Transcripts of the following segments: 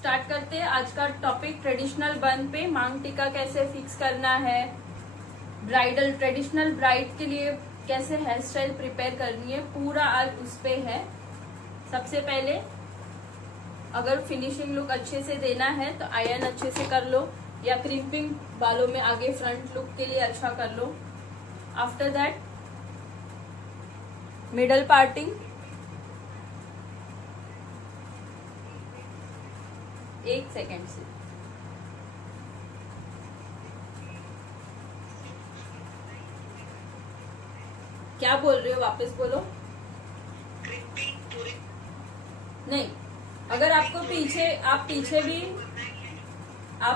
Start करते हैं आज का टॉपिक ट्रेडिशनल बन पे मांग टीका कैसे फिक्स करना है, ब्राइडल ट्रेडिशनल ब्राइड के लिए कैसे हेयर स्टाइल प्रिपेयर करनी है, पूरा आज उस पे है। सबसे पहले अगर फिनिशिंग लुक अच्छे से देना है तो आयरन अच्छे से कर लो या क्रिम्पिंग बालों में आगे फ्रंट लुक के लिए अच्छा कर लो। आफ्टर दैट मिडल पार्टिंग, एक सेकेंड से क्या बोल रहे हो, वापस बोलो। नहीं, अगर आपको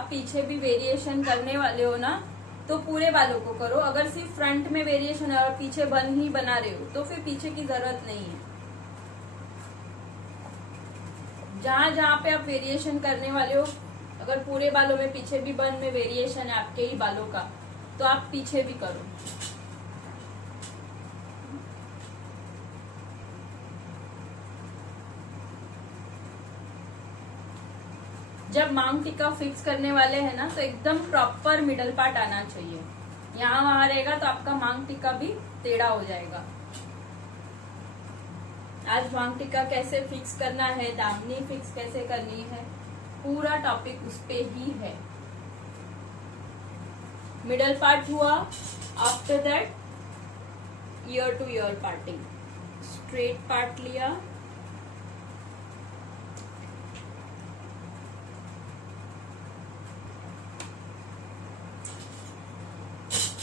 पीछे भी वेरिएशन करने वाले हो ना तो पूरे बालों को करो। अगर सिर्फ फ्रंट में वेरिएशन है और पीछे बन ही बना रहे हो तो फिर पीछे की जरूरत नहीं है। जहां जहां पे आप वेरिएशन करने वाले हो, अगर पूरे बालों में पीछे भी बन में वेरिएशन है आपके ही बालों का तो आप पीछे भी करो। जब मांग टीका फिक्स करने वाले हैं ना तो एकदम प्रॉपर मिडल पार्ट आना चाहिए। यहाँ वहां रहेगा तो आपका मांग टीका भी टेढ़ा हो जाएगा। आज मांग टीका कैसे फिक्स करना है, दामनी फिक्स कैसे करनी है, पूरा टॉपिक उस पे ही है। मिडल पार्ट हुआ, after that year to year parting, straight part लिया,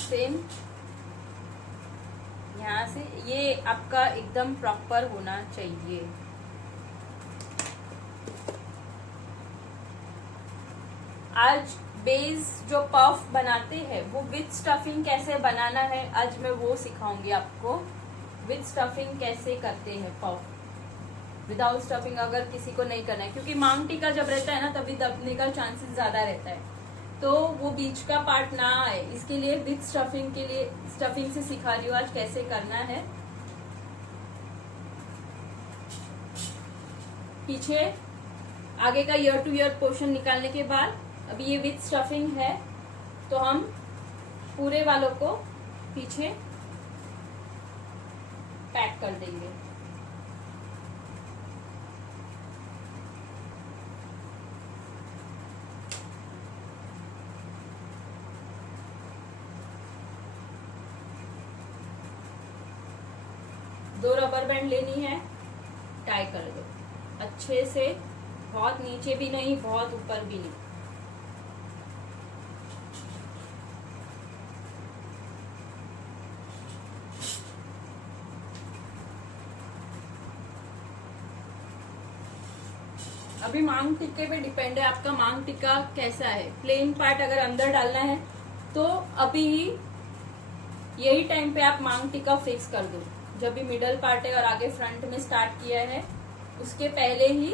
सेम यहाँ से ये आपका एकदम प्रॉपर होना चाहिए। आज बेस जो पफ बनाते हैं वो विथ स्टफिंग कैसे बनाना है आज मैं वो सिखाऊंगी आपको। विथ स्टफिंग कैसे करते हैं पफ, विदाउट स्टफिंग अगर किसी को नहीं करना है, क्योंकि मांग टीका जब रहता है ना तभी दबने का चांसेस ज्यादा रहता है, तो वो बीच का पार्ट ना आए इसके लिए विथ स्टफिंग के लिए स्टफिंग से सिखा रही हूँ आज कैसे करना है। पीछे आगे का ईयर टू ईयर पोर्शन निकालने के बाद अभी ये विथ स्टफिंग है तो हम पूरे वालों को पीछे पैक कर देंगे। दो रबर बैंड लेनी है, टाई कर दो अच्छे से, बहुत नीचे भी नहीं बहुत ऊपर भी नहीं। अभी मांग टिक्के पे डिपेंड है आपका मांग टिक्का कैसा है। प्लेन पार्ट अगर अंदर डालना है तो अभी यही टाइम पे आप मांग टिक्का फिक्स कर दो। जब भी मिडल पार्ट है और आगे फ्रंट में स्टार्ट किया है उसके पहले ही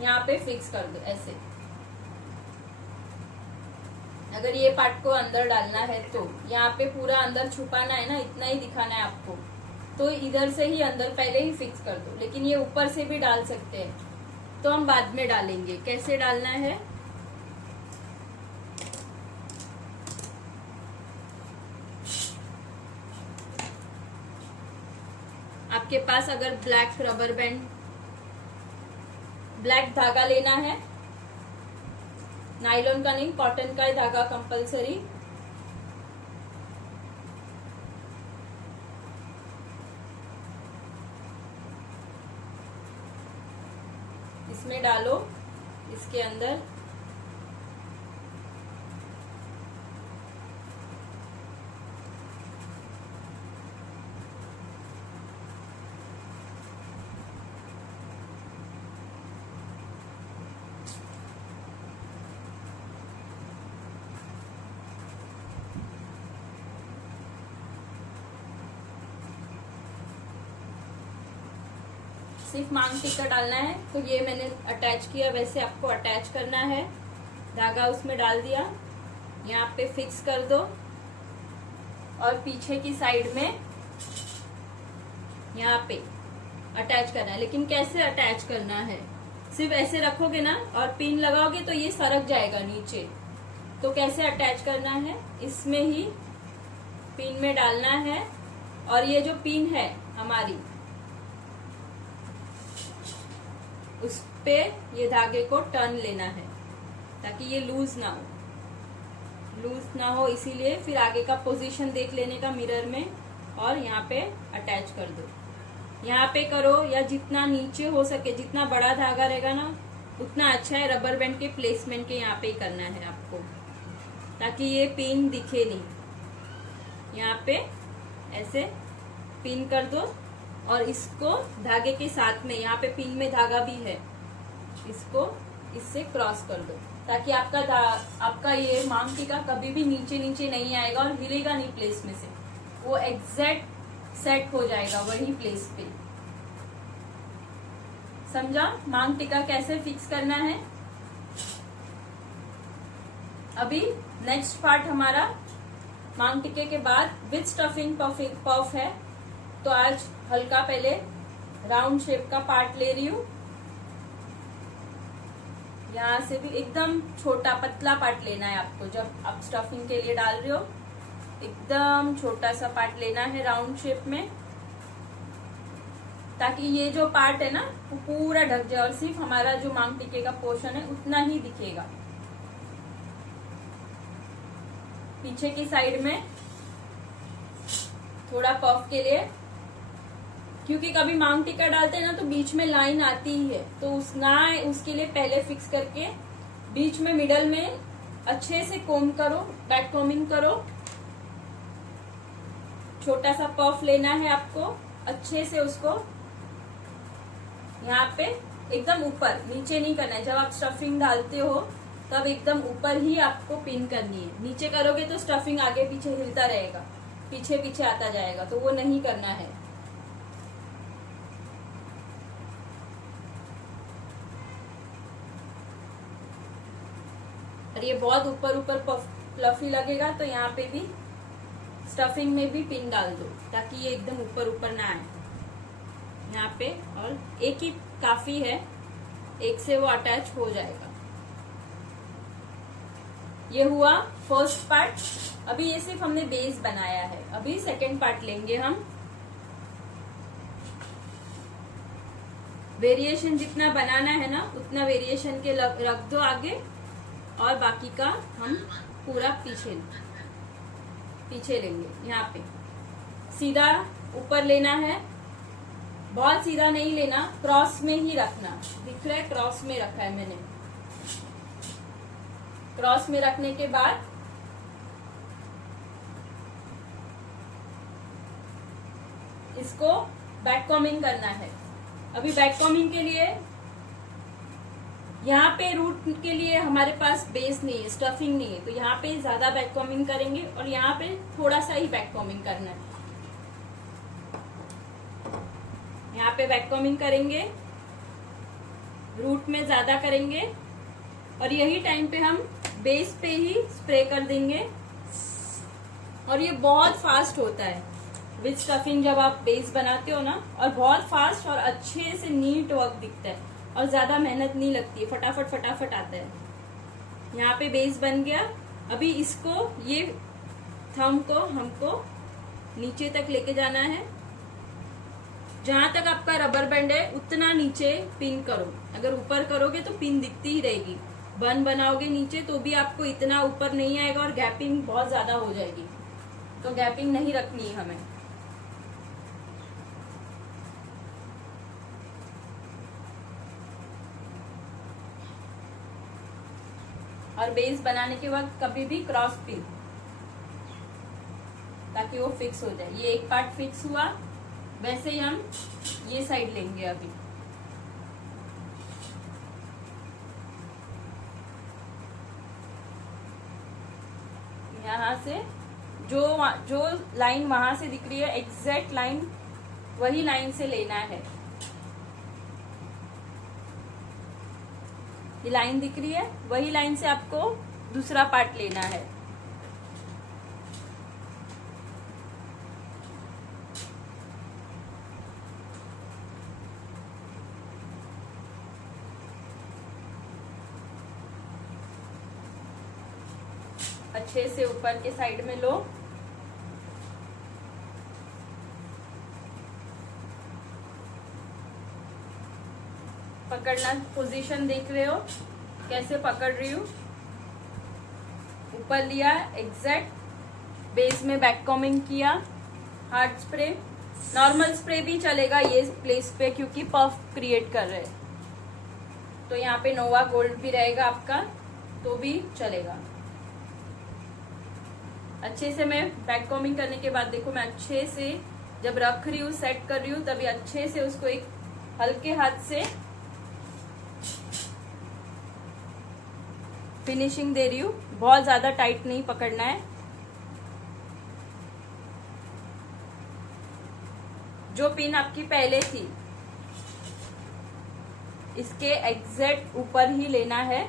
यहाँ पे फिक्स कर दो ऐसे। अगर ये पार्ट को अंदर डालना है तो यहाँ पे पूरा अंदर छुपाना है ना, इतना ही दिखाना है आपको, तो इधर से ही अंदर पहले ही फिक्स कर दो। लेकिन ये ऊपर से भी डाल सकते हैं तो हम बाद में डालेंगे। कैसे डालना है आपके पास, अगर ब्लैक रबर बैंड, ब्लैक धागा लेना है, नायलॉन का नहीं कॉटन का ही धागा कंपलसरी। इसमें डालो, इसके अंदर सिर्फ मांग टिक्का डालना है। तो ये मैंने अटैच किया, वैसे आपको अटैच करना है। धागा उसमें डाल दिया, यहाँ पे फिक्स कर दो और पीछे की साइड में यहाँ पे अटैच करना है। लेकिन कैसे अटैच करना है, सिर्फ ऐसे रखोगे ना और पिन लगाओगे तो ये सरक जाएगा नीचे। तो कैसे अटैच करना है, इसमें ही पिन में डालना है और ये जो पिन है हमारी उस पे ये धागे को टर्न लेना है ताकि ये लूज ना हो इसीलिए फिर आगे का पोजीशन देख लेने का मिरर में और यहाँ पे अटैच कर दो। यहाँ पे करो या जितना नीचे हो सके, जितना बड़ा धागा रहेगा ना उतना अच्छा है। रबर बैंड के प्लेसमेंट के यहाँ पे ही करना है आपको ताकि ये पिन दिखे नहीं। यहाँ पे ऐसे पिन कर दो और इसको धागे के साथ में, यहाँ पे पिन में धागा भी है, इसको इससे क्रॉस कर दो ताकि आपका ये मांग टीका कभी भी नीचे नीचे नहीं आएगा और हिलेगा नहीं प्लेस में से, वो एग्जैक्ट सेट हो जाएगा वही प्लेस पे। समझा मांग टीका कैसे फिक्स करना है। अभी नेक्स्ट पार्ट हमारा मांग टीके के बाद विद स्टफिंग पफ है। तो आज हल्का पहले राउंड शेप का पार्ट ले रही हूँ। यहाँ से भी एकदम छोटा पतला पार्ट लेना है आपको। जब आप स्टफिंग के लिए डाल रहे हो एकदम छोटा सा पार्ट लेना है राउंड शेप में, ताकि ये जो पार्ट है ना वो पूरा ढक जाए और सिर्फ हमारा जो मांग टीके का पोर्शन है उतना ही दिखेगा। पीछे की साइड में थोड़ा पफ के लिए, क्योंकि कभी मांग टीका डालते हैं ना तो बीच में लाइन आती ही है, तो उसके लिए पहले फिक्स करके बीच में मिडल में अच्छे से कोम करो, बैक कोमिंग करो। छोटा सा पफ लेना है आपको, अच्छे से उसको यहाँ पे एकदम ऊपर, नीचे नहीं करना है। जब आप स्टफिंग डालते हो तब एकदम ऊपर ही आपको पिन करनी है। नीचे करोगे तो स्टफिंग आगे पीछे हिलता रहेगा, पीछे पीछे आता जाएगा, तो वो नहीं करना है। और ये बहुत ऊपर ऊपर फ्लफी लगेगा तो यहाँ पे भी स्टफिंग में भी पिन डाल दो ताकि ये एकदम ऊपर ऊपर ना आए यहाँ पे। और एक ही काफी है, एक से वो अटैच हो जाएगा। ये हुआ फर्स्ट पार्ट। अभी ये सिर्फ हमने बेस बनाया है, अभी सेकंड पार्ट लेंगे हम। वेरिएशन जितना बनाना है ना उतना वेरिएशन के रख दो आगे, और बाकी का हम पूरा पीछे लेंगे। यहाँ पे सीधा ऊपर लेना है, बहुत सीधा नहीं लेना, क्रॉस में ही रखना। दिख रहा है क्रॉस में रखा है मैंने। क्रॉस में रखने के बाद इसको बैक कॉमिंग करना है। अभी बैक कॉमिंग के लिए यहाँ पे रूट के लिए हमारे पास बेस नहीं है, स्टफिंग नहीं है, तो यहाँ पे ज्यादा बैक कॉमिंग करेंगे और यहाँ पे थोड़ा सा ही बैक कॉमिंग करना है। यहाँ पे बैक कॉमिंग करेंगे, रूट में ज्यादा करेंगे, और यही टाइम पे हम बेस पे ही स्प्रे कर देंगे। और ये बहुत फास्ट होता है विद स्टफिंग जब आप बेस बनाते हो ना, और बहुत फास्ट और अच्छे से नीट वर्क दिखता है और ज्यादा मेहनत नहीं लगती है, फटाफट फटाफट आता है। यहाँ पे बेस बन गया। अभी इसको, ये थंब को हमको नीचे तक लेके जाना है। जहां तक आपका रबर बैंड है उतना नीचे पिन करो। अगर ऊपर करोगे तो पिन दिखती ही रहेगी, बन बनाओगे नीचे तो भी आपको इतना ऊपर नहीं आएगा और गैपिंग बहुत ज्यादा हो जाएगी, तो गैपिंग नहीं रखनी है हमें। और बेस बनाने के वक्त कभी भी क्रॉस पिन, ताकि वो फिक्स हो जाए। ये एक पार्ट फिक्स हुआ, वैसे ही हम ये साइड लेंगे। अभी यहाँ से जो लाइन वहां से दिख रही है, एग्जैक्ट लाइन वही लाइन से लेना है। ये लाइन दिख रही है, वही लाइन से आपको दूसरा पार्ट लेना है। अच्छे से ऊपर के साइड में लो। पकड़ना पोजीशन देख रहे हो कैसे पकड़ रही हूँ। ऊपर लिया, एग्जैक्ट बेस में बैक कॉमिंग किया, हार्ड स्प्रे, नॉर्मल स्प्रे भी चलेगा ये प्लेस पे क्योंकि पफ क्रिएट कर रहे हैं। तो यहाँ पे नोवा गोल्ड भी रहेगा आपका तो भी चलेगा। अच्छे से मैं बैक कॉमिंग करने के बाद देखो मैं अच्छे से जब रख रही हूँ, सेट कर रही हूँ, तभी अच्छे से उसको एक हल्के हाथ से फिनिशिंग दे रही हूँ। बहुत ज्यादा टाइट नहीं पकड़ना है। जो पिन आपकी पहले थी इसके एग्जैक्ट ऊपर ही लेना है।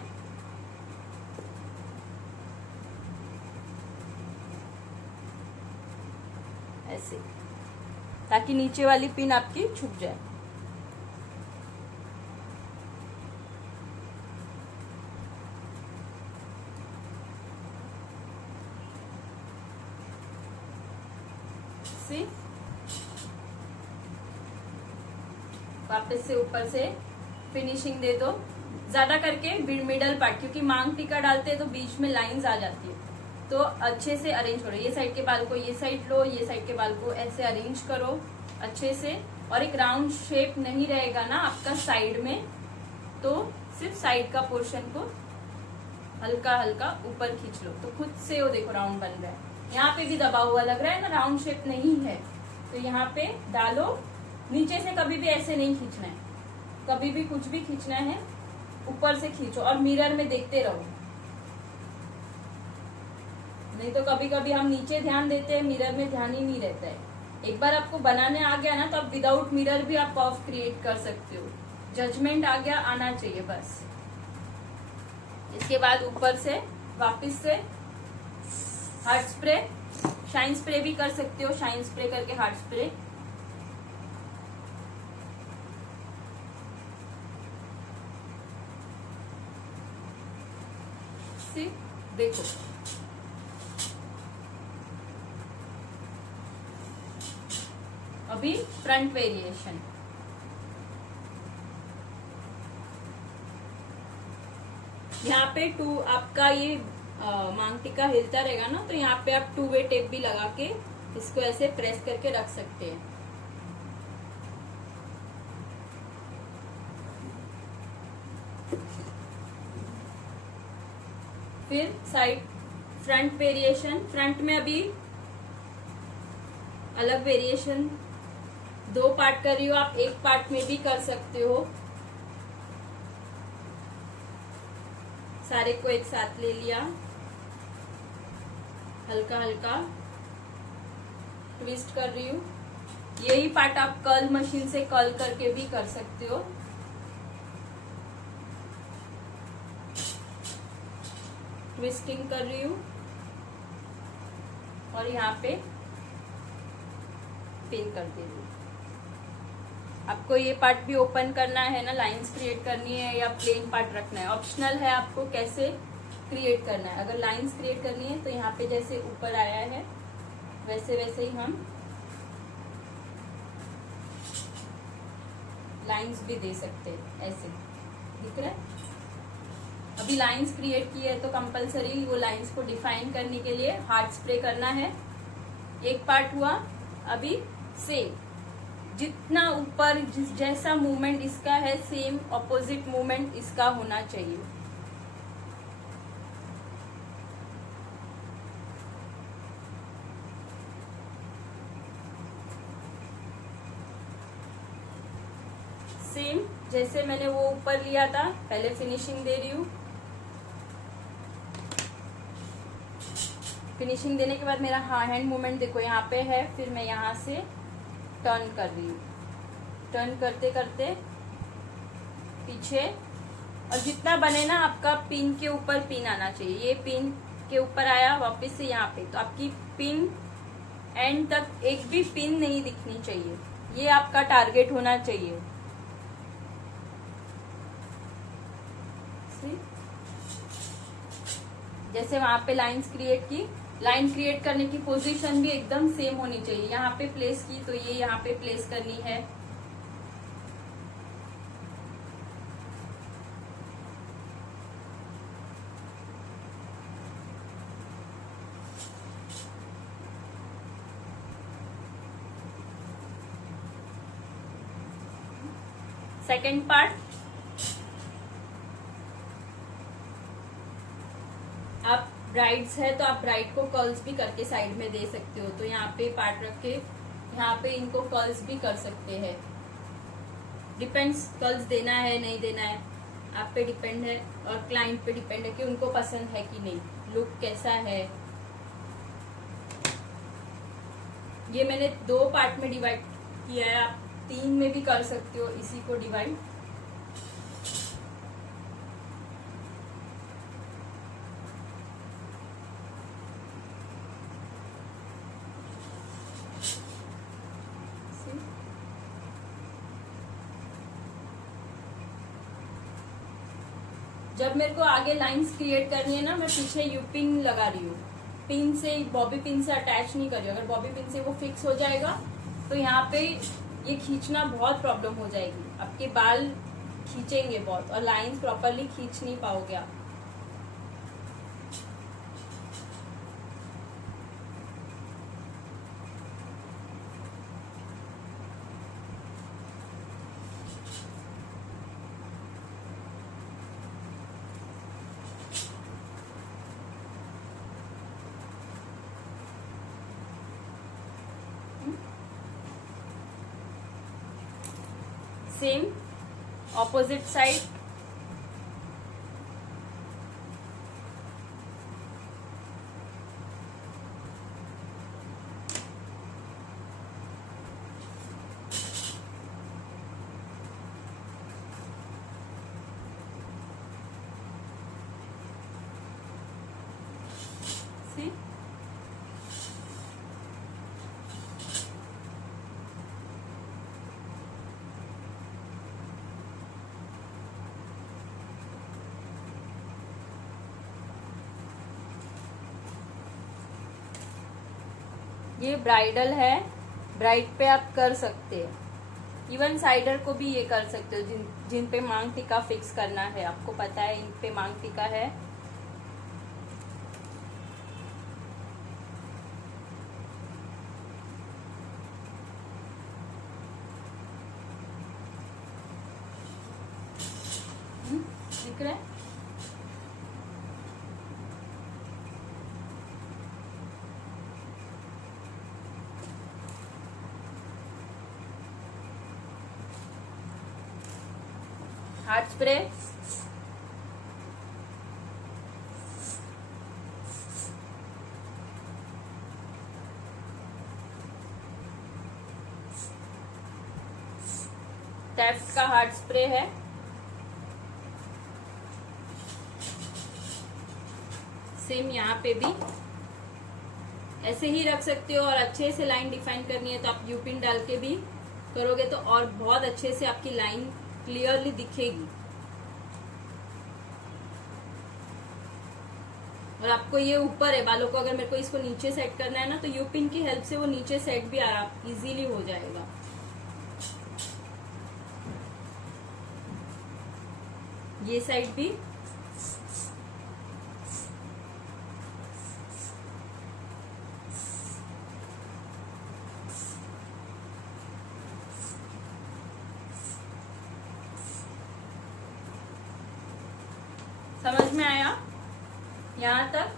ऐसे, ताकि नीचे वाली पिन आपकी छुप जाए। वापस से ऊपर से फिनिशिंग दे दो, ज्यादा करके मिडल पार्ट, क्योंकि मांग टीका डालते हैं तो बीच में लाइंस आ जाती है। तो अच्छे से अरेंज करो, ये साइड के बाल को ये साइड लो, ये साइड के बाल को ऐसे अरेंज करो अच्छे से। और एक राउंड शेप नहीं रहेगा ना आपका साइड में, तो सिर्फ साइड का पोर्शन को हल्का हल्का ऊपर खींच लो तो खुद से वो देखो राउंड बन रहा है। यहाँ पे भी दबा हुआ लग रहा है ना, राउंड शेप नहीं है, तो यहाँ पे डालो। नीचे से कभी भी ऐसे नहीं खींचना है, कभी भी कुछ भी खींचना है ऊपर से खींचो और मिरर में देखते रहो। नहीं तो कभी कभी हम नीचे ध्यान देते हैं, मिरर में ध्यान ही नहीं रहता है। एक बार आपको बनाने आ गया ना तो आप विदाउट मिरर भी आप पफ क्रिएट कर सकते हो। जजमेंट आ गया, आना चाहिए बस। इसके बाद ऊपर से वापस से हार्ड स्प्रे, शाइन स्प्रे भी कर सकते हो, शाइन स्प्रे करके हार्ड स्प्रे। देखो अभी फ्रंट वेरिएशन, यहाँ पे टू आपका ये मांग टीका हिलता रहेगा ना, तो यहाँ पे आप 2 वे टेप भी लगा के इसको ऐसे प्रेस करके रख सकते हैं। फिर साइड फ्रंट वेरिएशन, फ्रंट में अभी अलग वेरिएशन 2 पार्ट कर रही हो, आप 1 पार्ट में भी कर सकते हो। सारे को एक साथ ले लिया, हल्का हल्का ट्विस्ट कर रही हूँ। यही पार्ट आप कर्ल मशीन से कर्ल करके भी कर सकते हो। ट्विस्टिंग कर रही हूँ और यहाँ पे पिन कर दे रही हूँ। आपको ये पार्ट भी ओपन करना है ना, लाइंस क्रिएट करनी है या प्लेन पार्ट रखना है, ऑप्शनल है आपको कैसे क्रिएट करना है। अगर लाइंस क्रिएट करनी है तो यहाँ पे जैसे ऊपर आया है वैसे वैसे ही हम लाइंस भी दे सकते हैं। ऐसे दिख रहा है। अभी लाइंस क्रिएट की है तो कंपलसरी वो लाइंस को डिफाइन करने के लिए हार्ड स्प्रे करना है। 1 पार्ट हुआ। अभी सेम जितना ऊपर जैसा मूवमेंट इसका है, सेम ऑपोजिट मूवमेंट इसका होना चाहिए। सेम जैसे मैंने वो ऊपर लिया था, पहले फिनिशिंग दे रही हूँ। फिनिशिंग देने के बाद मेरा हैंड मूवमेंट देखो यहाँ पे है, फिर मैं यहाँ से टर्न कर रही हूँ। टर्न करते करते पीछे, और जितना बने ना आपका पिन के ऊपर पिन आना चाहिए। ये पिन के ऊपर आया, वापस से यहाँ पे, तो आपकी पिन एंड तक एक भी पिन नहीं दिखनी चाहिए। ये आपका टारगेट होना चाहिए। जैसे वहां पे लाइंस क्रिएट की, लाइन क्रिएट करने की पोजीशन भी एकदम सेम होनी चाहिए। यहाँ पे प्लेस की तो ये यहाँ पे प्लेस करनी है। सेकेंड पार्ट, आप ब्राइड्स है तो आप ब्राइड को कर्ल्स भी करके साइड में दे सकते हो। तो यहाँ पे पार्ट रख के यहाँ पे इनको कर्ल्स भी कर सकते हैं। डिपेंड्स, कर्ल्स देना है नहीं देना है आप पे डिपेंड है, और क्लाइंट पे डिपेंड है कि उनको पसंद है कि नहीं, लुक कैसा है। ये मैंने 2 पार्ट में डिवाइड किया है, आप 3 में भी कर सकते हो इसी को डिवाइड। जब मेरे को आगे लाइंस क्रिएट करनी है ना, मैं पीछे यू पिन लगा रही हूँ। पिन से, बॉबी पिन से अटैच नहीं कर रही हूँ। अगर बॉबी पिन से वो फिक्स हो जाएगा तो यहाँ पे ये खींचना बहुत प्रॉब्लम हो जाएगी, आपके बाल खींचेंगे बहुत और लाइंस प्रॉपरली खींच नहीं पाओगे आप। सेम ऑपोजिट साइड, सी ये ब्राइडल है, ब्राइड पे आप कर सकते हैं। इवन साइडर को भी ये कर सकते हो जिन पे मांग टीका फिक्स करना है। आपको पता है इन पे मांग टीका है। दिख रहा है? हार्ट स्प्रे, टेफ्ट का हार्ट स्प्रे है। सेम यहाँ पे भी ऐसे ही रख सकते हो, और अच्छे से लाइन डिफाइन करनी है तो आप यूपिन डाल के भी करोगे तो और बहुत अच्छे से आपकी लाइन क्लियरली दिखेगी। और आपको ये ऊपर है बालों को, अगर मेरे को इसको नीचे सेट करना है ना तो यूपिन की हेल्प से वो नीचे सेट भी आराम इजीली हो जाएगा। ये साइड भी समझ में आया यहाँ तक?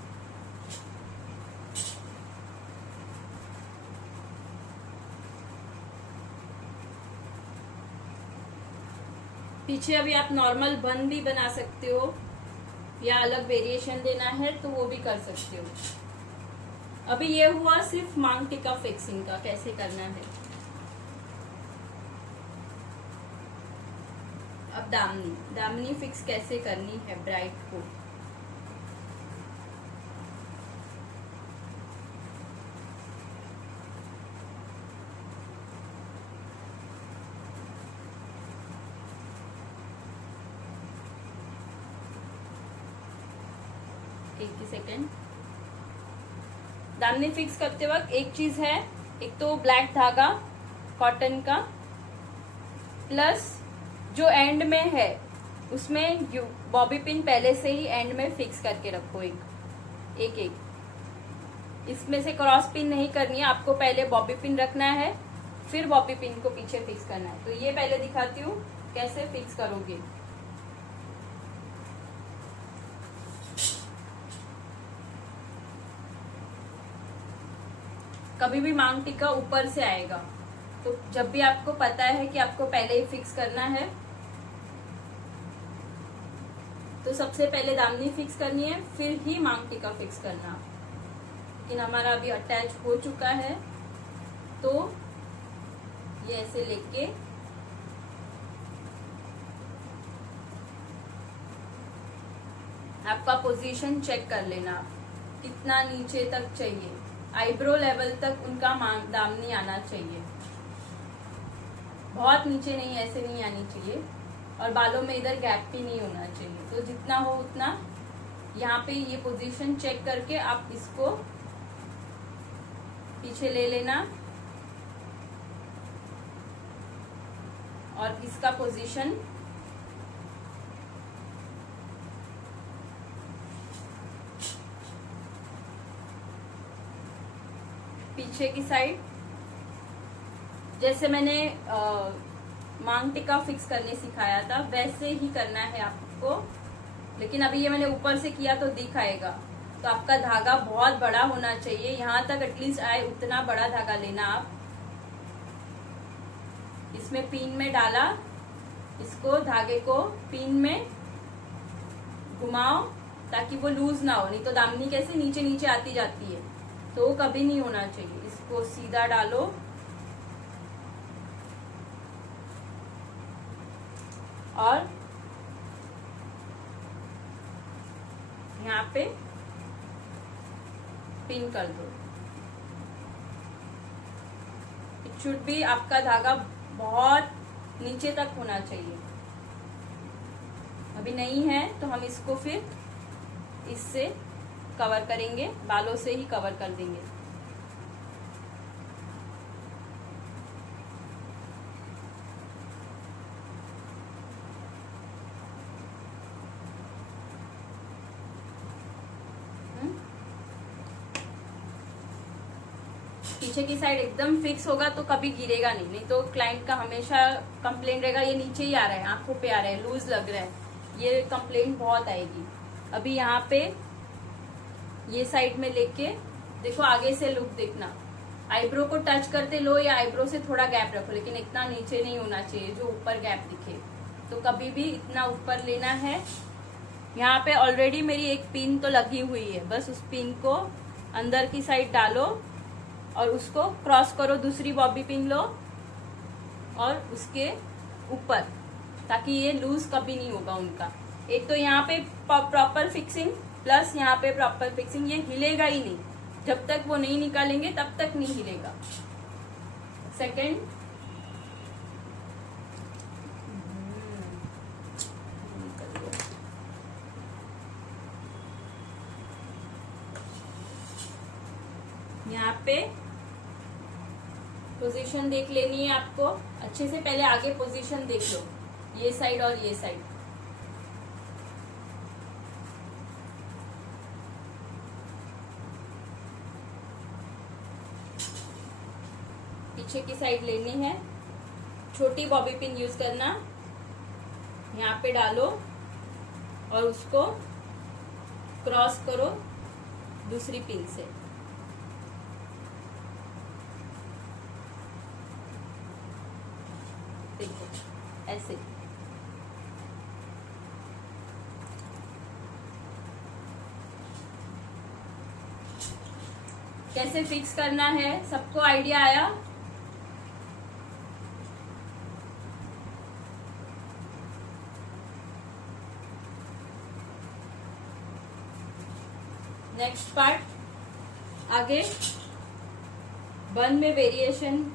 पीछे अभी आप नॉर्मल बन भी बना सकते हो, या अलग वेरिएशन देना है तो वो भी कर सकते हो। अभी ये हुआ सिर्फ मांग टीका फिक्सिंग का, कैसे करना है। अब दामनी फिक्स कैसे करनी है ब्राइड को। एक ही सेकेंड। दामनी फिक्स करते वक्त एक चीज है, एक तो ब्लैक धागा कॉटन का, प्लस जो एंड में है उसमें बॉबी पिन पहले से ही एंड में फिक्स करके रखो। एक एक इसमें से क्रॉस पिन नहीं करनी है आपको, पहले बॉबी पिन रखना है, फिर बॉबी पिन को पीछे फिक्स करना है। तो ये पहले दिखाती हूँ कैसे फिक्स करोगे। कभी भी मांग टिक्का ऊपर से आएगा, तो जब भी आपको पता है कि आपको पहले ही फिक्स करना है, तो सबसे पहले दामनी फिक्स करनी है, फिर ही मांग टिक्का फिक्स करना। लेकिन हमारा अभी अटैच हो चुका है, तो ये ऐसे लेके आपका पोजीशन चेक कर लेना, कितना नीचे तक चाहिए। आईब्रो लेवल तक उनका दामनी आना चाहिए, बहुत नीचे नहीं, ऐसे नहीं आनी चाहिए, और बालों में इधर गैप भी नहीं होना चाहिए। तो जितना हो उतना यहाँ पे ये पोजीशन चेक करके आप इसको पीछे ले लेना, और इसका पोजीशन पीछे की साइड, जैसे मैंने मांग टिक्का फिक्स करने सिखाया था वैसे ही करना है आपको। लेकिन अभी ये मैंने ऊपर से किया तो दिख आएगा, तो आपका धागा बहुत बड़ा होना चाहिए, यहाँ तक एटलीस्ट आए उतना बड़ा धागा लेना आप। इसमें पिन में डाला, इसको धागे को पिन में घुमाओ ताकि वो लूज ना हो, नहीं तो दामनी कैसे नीचे नीचे आती जाती है, तो वो कभी नहीं होना चाहिए। इसको सीधा डालो और यहाँ पे पिन कर दो। इट शुड बी, आपका धागा बहुत नीचे तक होना चाहिए। अभी नहीं है तो हम इसको फिर इससे कवर करेंगे, बालों से ही कवर कर देंगे। पीछे की साइड एकदम फिक्स होगा तो कभी गिरेगा नहीं, नहीं तो क्लाइंट का हमेशा कंप्लेंट रहेगा ये नीचे ही आ रहा है, आंखों पे आ रहा है, लूज लग रहा है, ये कंप्लेंट बहुत आएगी। अभी यहाँ पे ये साइड में लेके देखो, आगे से लुक देखना, आईब्रो को टच करते लो या आईब्रो से थोड़ा गैप रखो, लेकिन इतना नीचे नहीं होना चाहिए जो ऊपर गैप दिखे। तो कभी भी इतना ऊपर लेना है। यहाँ पे ऑलरेडी मेरी एक पिन तो लगी हुई है, बस उस पिन को अंदर की साइड डालो और उसको क्रॉस करो, दूसरी बॉबी पिन लो और उसके ऊपर, ताकि ये लूज कभी नहीं होगा उनका। एक तो यहाँ पे प्रॉपर फिक्सिंग प्लस यहाँ पे प्रॉपर फिक्सिंग, ये हिलेगा ही नहीं, जब तक वो नहीं निकालेंगे तब तक नहीं हिलेगा। सेकंड, यहाँ पे पोजीशन देख लेनी है आपको अच्छे से, पहले आगे पोजीशन देख लो, ये साइड और ये साइड। पीछे की साइड लेनी है, छोटी बॉबी पिन यूज करना, यहाँ पे डालो और उसको क्रॉस करो दूसरी पिन से। देखो ऐसे। कैसे फिक्स करना है सबको आइडिया आया? नेक्स्ट पार्ट, आगे बन में वेरिएशन।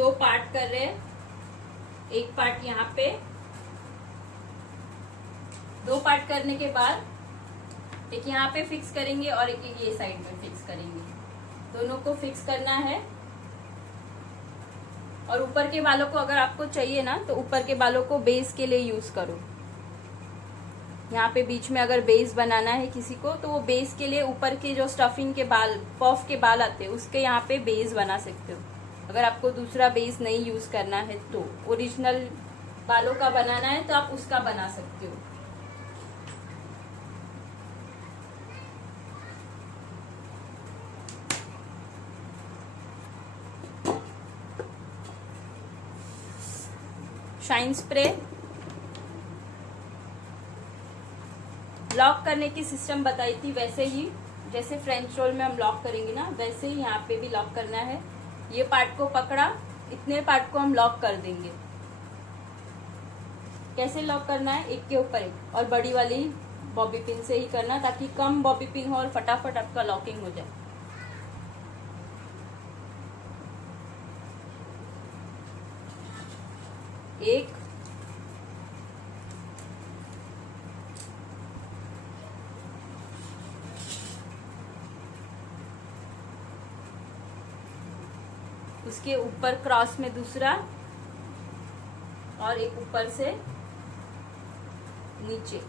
2 पार्ट कर रहे हैं, एक पार्ट यहाँ पे, 2 पार्ट करने के बाद एक यहाँ पे फिक्स करेंगे और एक ये साइड में फिक्स करेंगे, दोनों को फिक्स करना है। और ऊपर के बालों को अगर आपको चाहिए ना तो ऊपर के बालों को बेस के लिए यूज करो। यहाँ पे बीच में अगर बेस बनाना है किसी को तो वो बेस के लिए ऊपर के जो स्टफिंग के बाल, पफ के बाल आते हैं उसके यहाँ पे बेस बना सकते हो। अगर आपको दूसरा बेस नहीं यूज करना है तो ओरिजिनल बालों का बनाना है तो आप उसका बना सकते हो। शाइन स्प्रे लॉक करने की सिस्टम बताई थी, वैसे ही जैसे फ्रेंच रोल में हम लॉक करेंगे ना वैसे ही यहाँ पे भी लॉक करना है। ये पार्ट को पकड़ा, इतने पार्ट को हम लॉक कर देंगे। कैसे लॉक करना है, एक के ऊपर एक, और बड़ी वाली बॉबी पिन से ही करना ताकि कम बॉबी पिन हो और फटाफट आपका लॉकिंग हो जाए। एक, उसके ऊपर क्रॉस में दूसरा, और एक ऊपर से नीचे,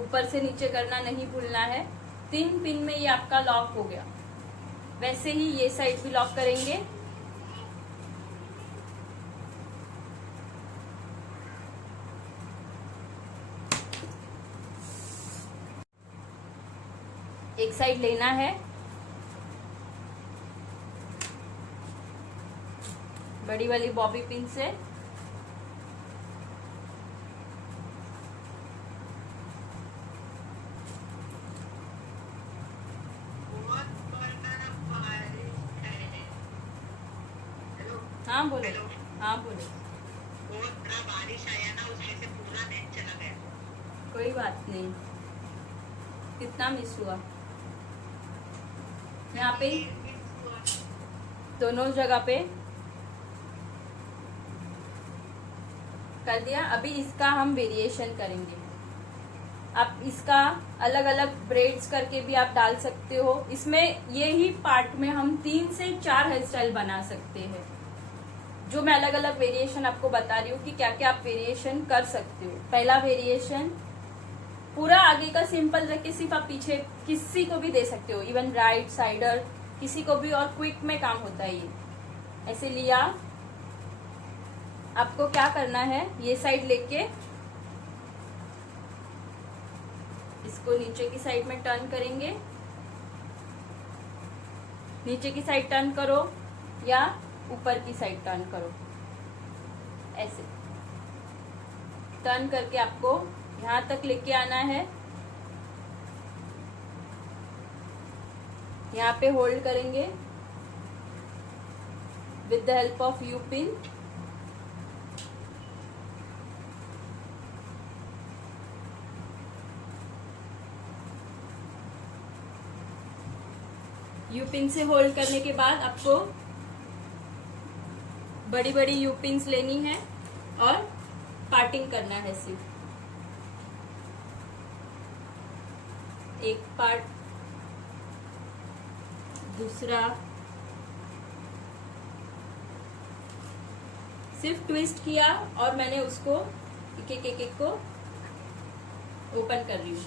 ऊपर से नीचे करना नहीं भूलना है। 3 पिन में ये आपका लॉक हो गया। वैसे ही ये साइड भी लॉक करेंगे। एक साइड लेना है, बड़ी वाली बॉबी पिन से हाँ बोलो। हाँ बोलो। बहुत बड़ा बारिश आया ना, उसमें से पूरा नेट चला गया। कोई बात नहीं, कितना मिस हुआ। यहाँ पे दोनों जगह पे कर दिया। अभी इसका हम वेरिएशन करेंगे। आप इसका अलग अलग ब्रेड्स करके भी आप डाल सकते हो। इसमें ये ही पार्ट में हम 3 से 4 हेयर स्टाइल बना सकते हैं, जो मैं अलग अलग वेरिएशन आपको बता रही हूँ कि क्या क्या आप वेरिएशन कर सकते हो। पहला वेरिएशन पूरा आगे का सिंपल रख के सिर्फ आप पीछे किसी को भी दे सकते हो, इवन राइट साइडर किसी को भी, और क्विक में काम होता है ये। ऐसे लिया, आपको क्या करना है, ये साइड लेके इसको नीचे की साइड में टर्न करेंगे। नीचे की साइड टर्न करो या ऊपर की साइड टर्न करो। ऐसे टर्न करके आपको यहां तक लेके आना है। यहाँ पे होल्ड करेंगे with the help of you pin. You pin से होल्ड करने के बाद आपको बड़ी बड़ी यू पिन्स लेनी है और पार्टिंग करना है। सिर्फ एक पार्ट, दूसरा, सिर्फ ट्विस्ट किया और मैंने उसको एक एक को ओपन कर रही हूँ।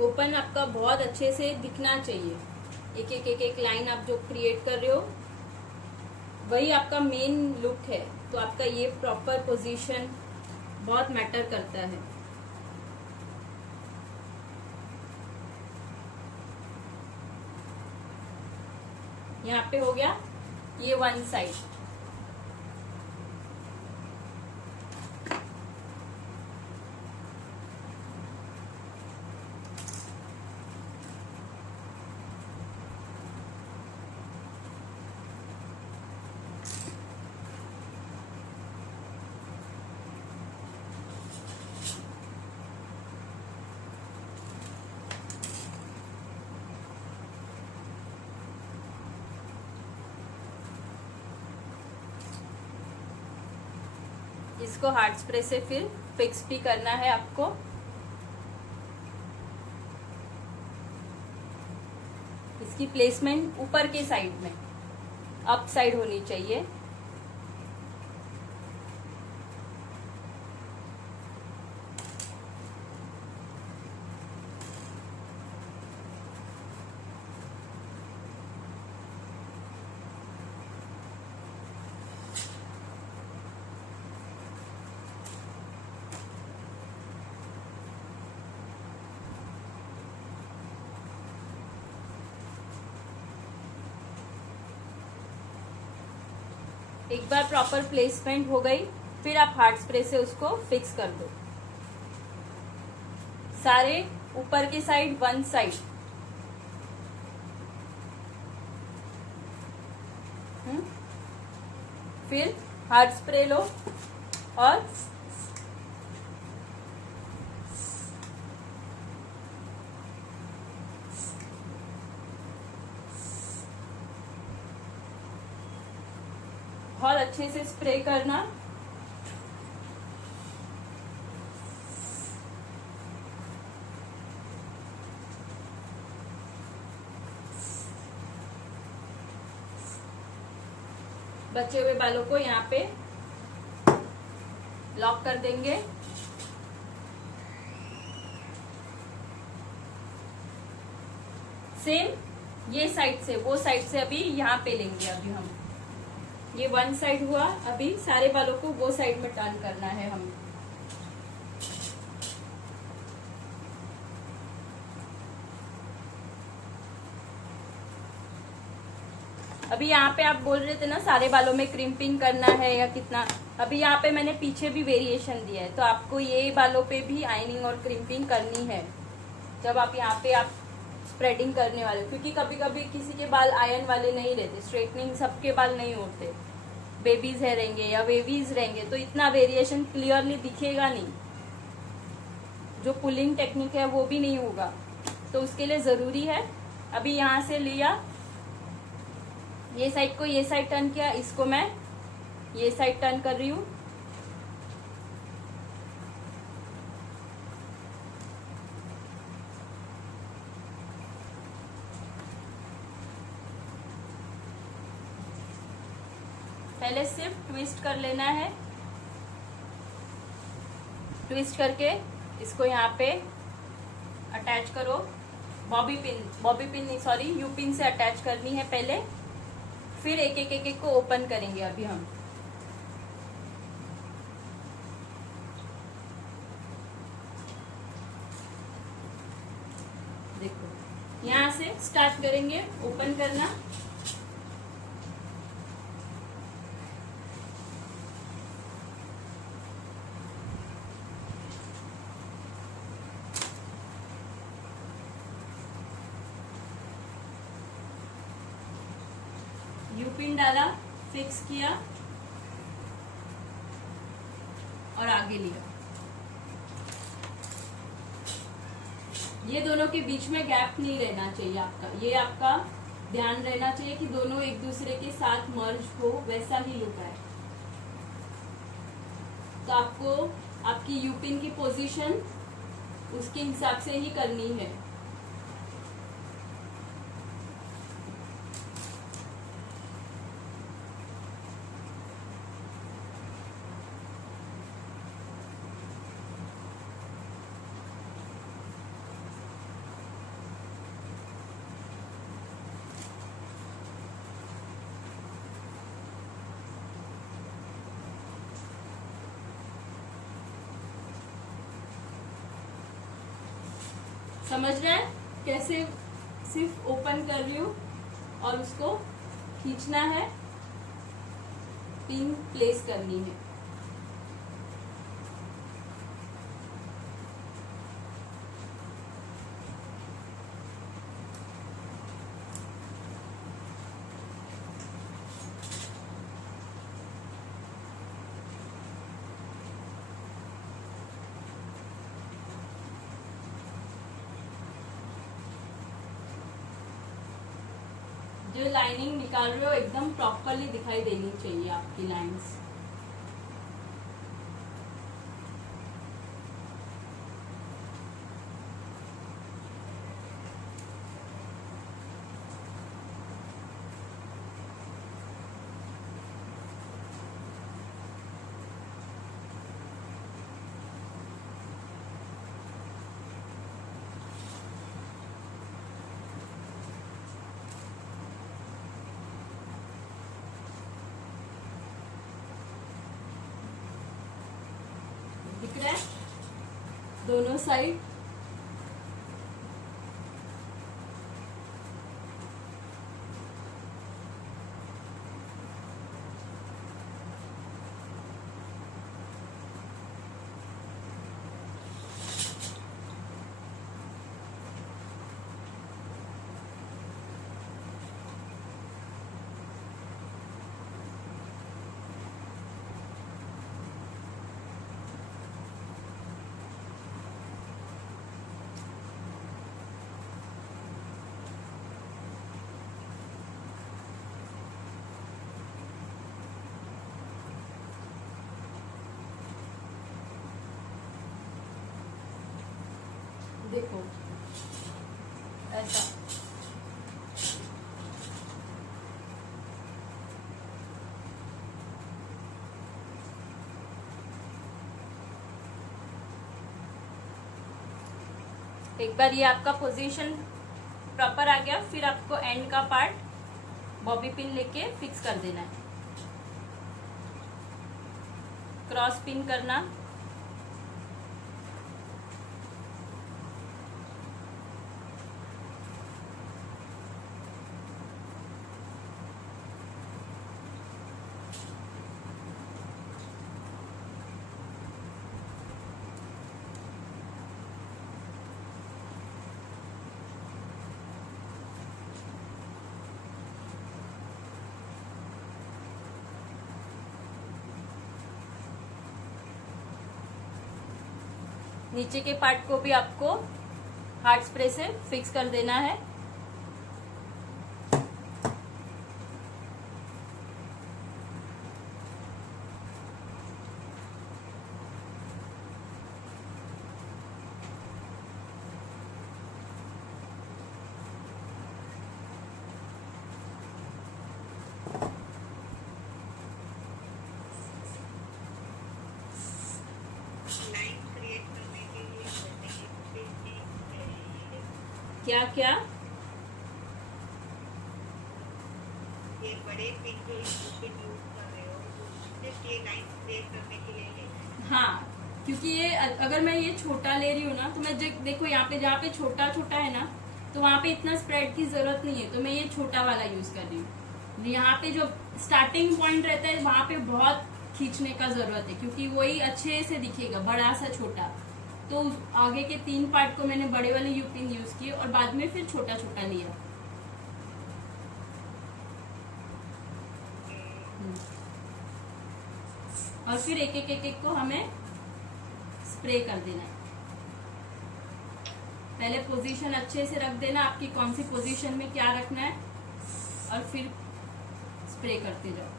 ओपन आपका बहुत अच्छे से दिखना चाहिए। एक लाइन आप जो क्रिएट कर रहे हो वही आपका मेन लुक है, तो आपका ये प्रॉपर पोजीशन बहुत मैटर करता है। यहाँ पे हो गया ये वन साइड। इसको हार्ड स्प्रे से फिर फिक्स भी करना है आपको। इसकी प्लेसमेंट ऊपर के साइड में, अप साइड होनी चाहिए। एक बार प्रॉपर प्लेसमेंट हो गई, फिर आप हार्ड स्प्रे से उसको फिक्स कर दो। सारे ऊपर के साइड, वन साइड। फिर हार्ड स्प्रे लो और बहुत अच्छे से स्प्रे करना। बचे हुए बालों को यहाँ पे लॉक कर देंगे। सेम ये साइड से वो साइड से अभी यहाँ पे लेंगे। अभी हम ये वन साइड हुआ, अभी सारे बालों को वो साइड में टर्न करना है हम। अभी यहाँ पे आप बोल रहे थे ना सारे बालों में क्रिम्पिंग करना है या कितना, अभी यहाँ पे मैंने पीछे भी वेरिएशन दिया है, तो आपको ये बालों पे भी आयनिंग और क्रिम्पिंग करनी है जब आप यहाँ पे आप स्प्रेडिंग करने वाले, क्योंकि कभी कभी किसी के बाल आयन वाले नहीं रहते, स्ट्रेटनिंग सबके बाल नहीं होते, बेबीज है रहेंगे या वेवीज रहेंगे, तो इतना वेरिएशन क्लियरली दिखेगा नहीं, जो पुलिंग टेक्निक है वो भी नहीं होगा। तो उसके लिए जरूरी है, अभी यहाँ से लिया, ये साइड को ये साइड टर्न किया, इसको मैं ये साइड टर्न कर रही हूँ। पहले सिर्फ ट्विस्ट कर लेना है, ट्विस्ट करके इसको यहाँ पे अटैच करो। बॉबी पिन नहीं, सॉरी, यू पिन से अटैच करनी है पहले, फिर एक एक को ओपन करेंगे अभी हम। देखो यहाँ से स्टार्ट करेंगे ओपन करना। यू पिन डाला, फिक्स किया और आगे लिया। ये दोनों के बीच में गैप नहीं रहना चाहिए आपका, ये आपका ध्यान रहना चाहिए कि दोनों एक दूसरे के साथ मर्ज हो, वैसा ही लुक आए। तो आपको आपकी यू पिन की पोजीशन उसके हिसाब से ही करनी है। समझ रहे हैं कैसे सिर्फ ओपन कर रही हूँ और उसको खींचना है, पिन प्लेस करनी है। जो लाइनिंग निकाल रहे हो एकदम प्रॉपरली दिखाई देनी चाहिए आपकी लाइंस। दोनों साइड। देखो ऐसा। एक बार ये आपका पोजीशन प्रॉपर आ गया, फिर आपको एंड का पार्ट बॉबी पिन लेके फिक्स कर देना है। क्रॉस पिन करना, नीचे के पार्ट को भी आपको हार्ड स्प्रे से फिक्स कर देना है। लाइन क्रिएट करने के लिए क्या क्या? ये बड़े पिन जो पिन यूज कर रहे हो सिर्फ ये लाइन क्रिएट करने के लिए लेना है। हाँ, क्योंकि ये अगर मैं ये छोटा ले रही हूँ ना, तो मैं देखो यहाँ पे जहाँ पे छोटा छोटा है ना, तो वहाँ पे इतना स्प्रेड की जरूरत नहीं है, तो मैं ये छोटा वाला यूज कर रही हूँ। यहाँ पे जो स्टार्टिंग पॉइंट रहता है वहाँ पे बहुत खींचने का जरूरत है, क्योंकि वही अच्छे से दिखेगा, बड़ा सा छोटा। तो आगे के 3 पार्ट को मैंने बड़े वाले यू पिन यूज किए और बाद में फिर छोटा छोटा लिया। और फिर एक एक को हमें स्प्रे कर देना है। पहले पोजीशन अच्छे से रख देना, आपकी कौन सी पोजीशन में क्या रखना है, और फिर स्प्रे करते जाओ।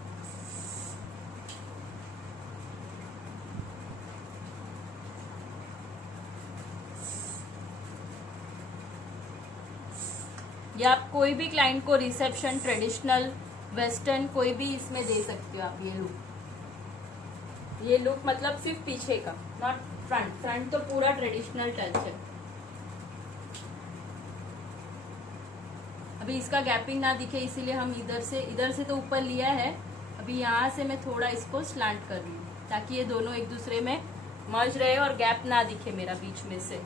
या आप कोई भी क्लाइंट को रिसेप्शन, ट्रेडिशनल, वेस्टर्न कोई भी इसमें दे सकते हो आप। ये लुक मतलब सिर्फ पीछे का, नॉट फ्रंट। फ्रंट तो पूरा ट्रेडिशनल टच है। अभी इसका गैपिंग ना दिखे इसीलिए हम इधर से तो ऊपर लिया है। अभी यहाँ से मैं थोड़ा इसको स्लांट कर रही हूँ, ताकि ये दोनों एक दूसरे में मर्ज रहे और गैप ना दिखे मेरा बीच में से।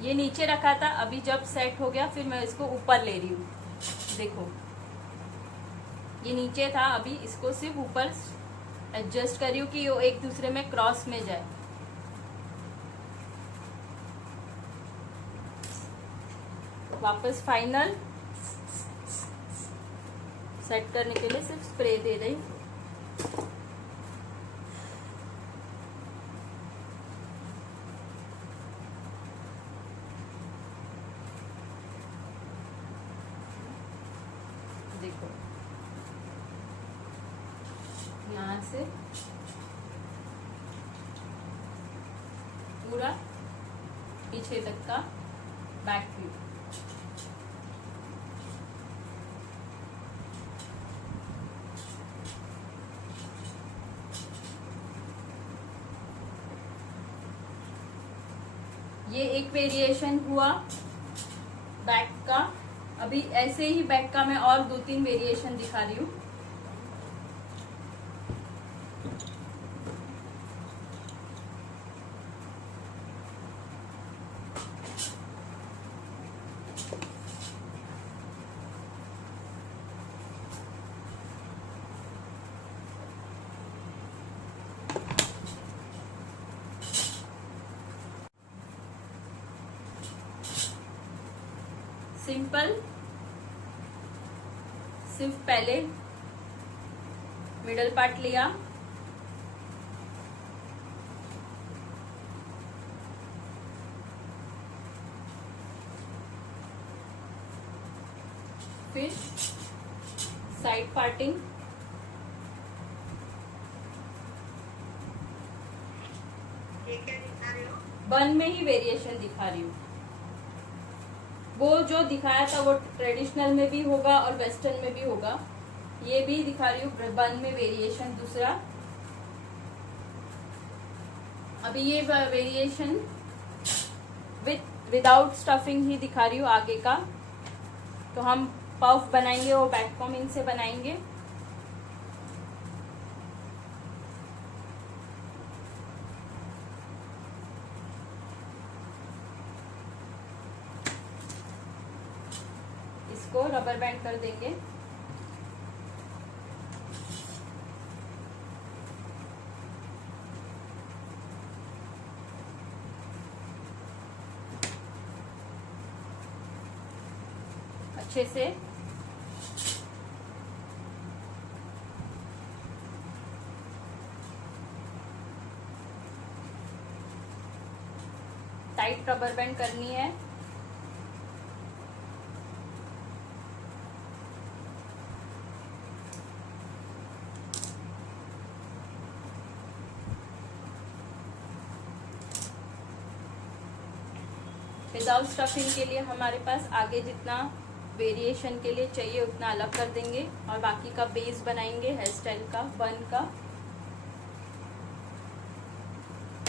ये नीचे रखा था, अभी जब सेट हो गया फिर मैं इसको ऊपर ले रही हूँ। देखो ये नीचे था, अभी इसको सिर्फ ऊपर एडजस्ट कर रही हूँ कि वो एक दूसरे में क्रॉस में जाए। वापस फाइनल सेट करने के लिए सिर्फ स्प्रे दे रही। देखो यहाँ से पूरा पीछे तक का बैक व्यू। ये एक वेरिएशन हुआ बैक का। अभी ऐसे ही बैक का मैं और 2-3 वेरिएशन दिखा रही हूँ। सिंपल, सिर्फ पहले मिडल पार्ट लिया, फिर साइड पार्टिंग, ये क्या दिखा रहे हो? बन में ही वेरिएशन दिखा रही हूँ। वो जो दिखाया था वो ट्रेडिशनल में भी होगा और वेस्टर्न में भी होगा। ये भी दिखा रही हूँ बन में वेरिएशन दूसरा। अभी ये वेरिएशन विदाउट स्टफिंग ही दिखा रही हूँ आगे का। तो हम पफ बनाएंगे वो बैक कॉमिंग से बनाएंगे। इसको रबर बैंड कर देंगे। अच्छे से टाइट रबर बैंड करनी है। विदाउट स्टफिंग के लिए हमारे पास आगे जितना वेरिएशन के लिए चाहिए उतना अलग कर देंगे और बाकी का बेस बनाएंगे हेयर स्टाइल का, बन का।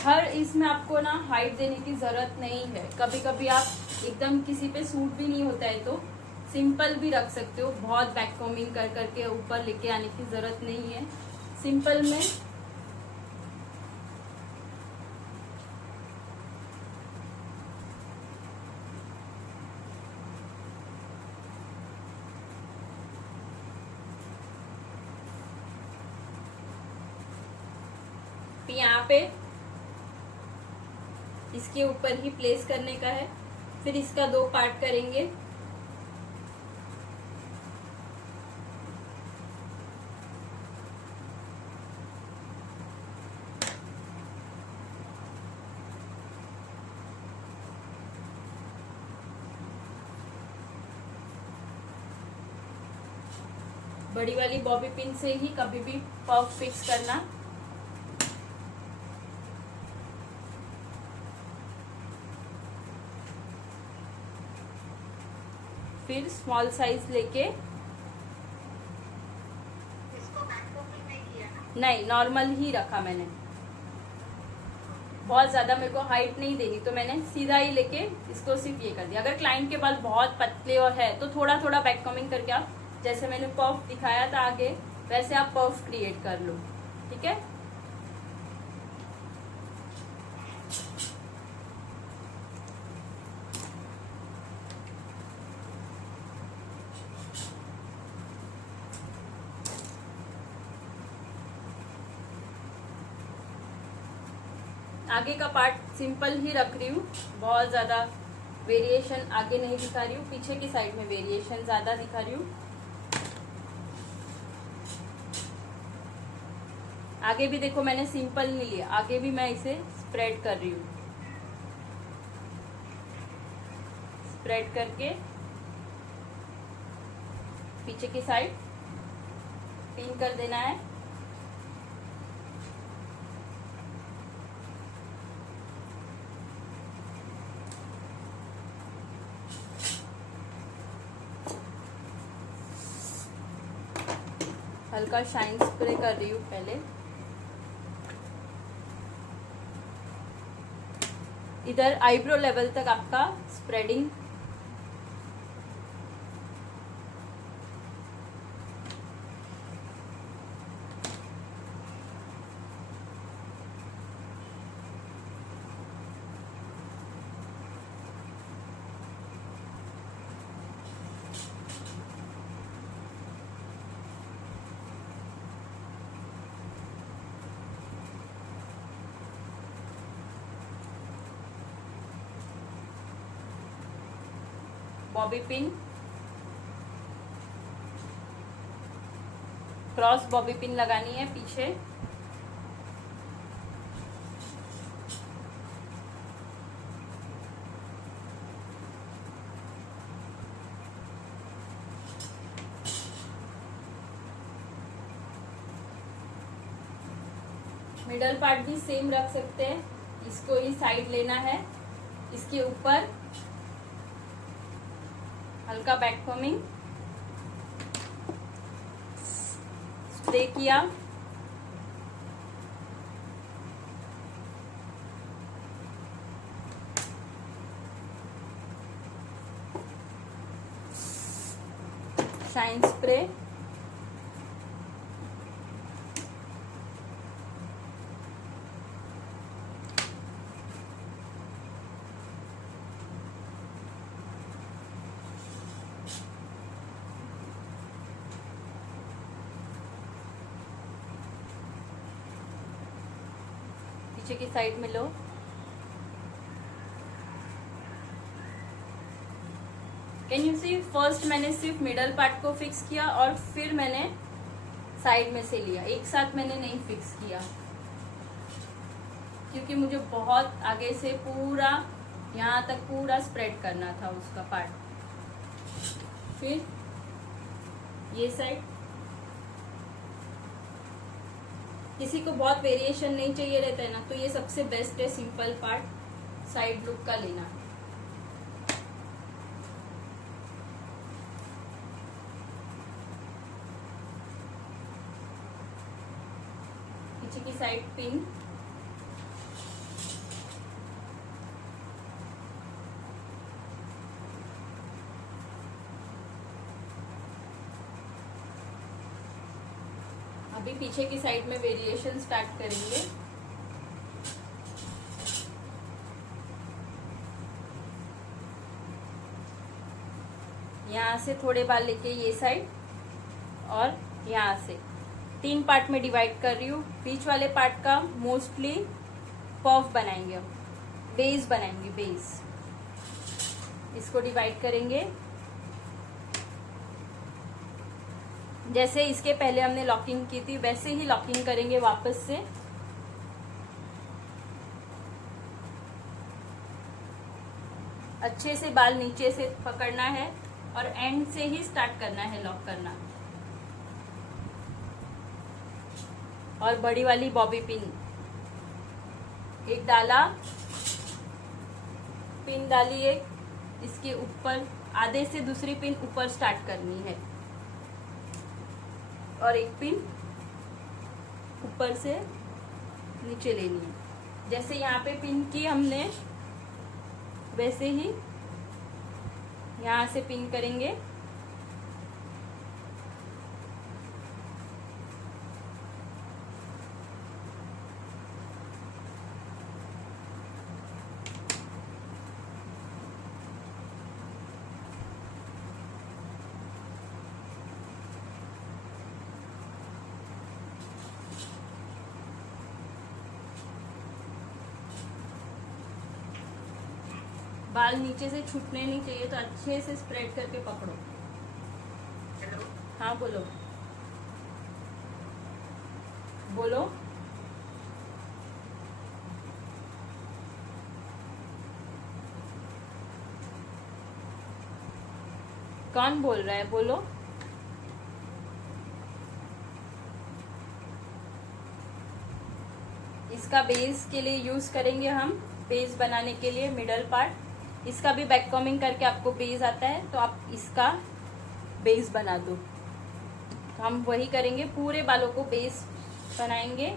हर इसमें आपको ना हाइट देने की जरूरत नहीं है। कभी कभी आप एकदम किसी पे सूट भी नहीं होता है तो सिंपल भी रख सकते हो। बहुत बैक कॉमिंग कर करके ऊपर लेके आने की जरूरत नहीं है। सिंपल में यहाँ पे इसके ऊपर ही प्लेस करने का है। फिर इसका 2 पार्ट करेंगे। बड़ी वाली बॉबी पिन से ही कभी भी पफ फिक्स करना। फिर स्मॉल साइज लेके, इसको बैक कॉमिंग नहीं किया ना? नहीं नॉर्मल ही रखा मैंने। बहुत ज्यादा मेरे को हाइट नहीं देनी तो मैंने सीधा ही लेके इसको सिर्फ ये कर दिया। अगर क्लाइंट के बाल बहुत पतले और है तो थोड़ा थोड़ा बैक कॉमिंग करके आप जैसे मैंने पफ दिखाया था आगे वैसे आप पफ क्रिएट कर लो। ठीक है। आगे का पार्ट सिंपल ही रख रही हूँ, बहुत ज्यादा वेरिएशन आगे नहीं दिखा रही हूँ। पीछे की साइड में वेरिएशन ज्यादा दिखा रही हूँ। आगे भी देखो मैंने सिंपल नहीं लिया, आगे भी मैं इसे स्प्रेड कर रही हूँ। स्प्रेड करके पीछे की साइड पिन कर देना है। हल्का शाइन स्प्रे कर रही हूँ पहले। इधर आईब्रो लेवल तक आपका spreading bobby pin, cross bobby pin लगानी है पीछे। मिडल पार्ट भी सेम रख सकते हैं, इसको ही साइड लेना है, इसके ऊपर हल्का बैक कॉमिंग स्प्रे किया, शाइन स्प्रे, पीछे की साइड में लो। कैन यू सी, फर्स्ट मैंने सिर्फ मिडल पार्ट को फिक्स किया और फिर मैंने साइड में से लिया, एक साथ मैंने नहीं फिक्स किया, क्योंकि मुझे बहुत आगे से पूरा यहाँ तक पूरा स्प्रेड करना था उसका पार्ट। फिर ये साइड, किसी को बहुत वेरिएशन नहीं चाहिए रहता है ना, तो ये सबसे बेस्ट है सिंपल पार्ट साइड लुक का लेना। पीछे की साइड पिन, अभी पीछे की साइड में वेरिएशन स्टार्ट करेंगे। यहाँ से थोड़े बाल लेके ये साइड और यहाँ से 3 पार्ट में डिवाइड कर रही हूँ। बीच वाले पार्ट का मोस्टली पफ बनाएंगे, हम बेस बनाएंगे, बेस। इसको डिवाइड करेंगे, जैसे इसके पहले हमने लॉकिंग की थी वैसे ही लॉकिंग करेंगे वापस से। अच्छे से बाल नीचे से पकड़ना है और एंड से ही स्टार्ट करना है लॉक करना। और बड़ी वाली बॉबी पिन एक डाला, पिन डाली एक, इसके ऊपर आधे से दूसरी पिन ऊपर स्टार्ट करनी है और एक पिन ऊपर से नीचे लेनी है। जैसे यहाँ पे पिन की हमने वैसे ही यहाँ से पिन करेंगे। बाल नीचे से छूटने नहीं चाहिए, तो अच्छे से स्प्रेड करके पकड़ो। हेलो, हाँ बोलो बोलो। कौन बोल रहा है, बोलो। इसका बेस के लिए यूज करेंगे हम, बेस बनाने के लिए मिडल पार्ट। इसका भी बैक कॉमिंग करके आपको बेस आता है, तो आप इसका बेस बना दो। तो हम वही करेंगे, पूरे बालों को बेस बनाएंगे।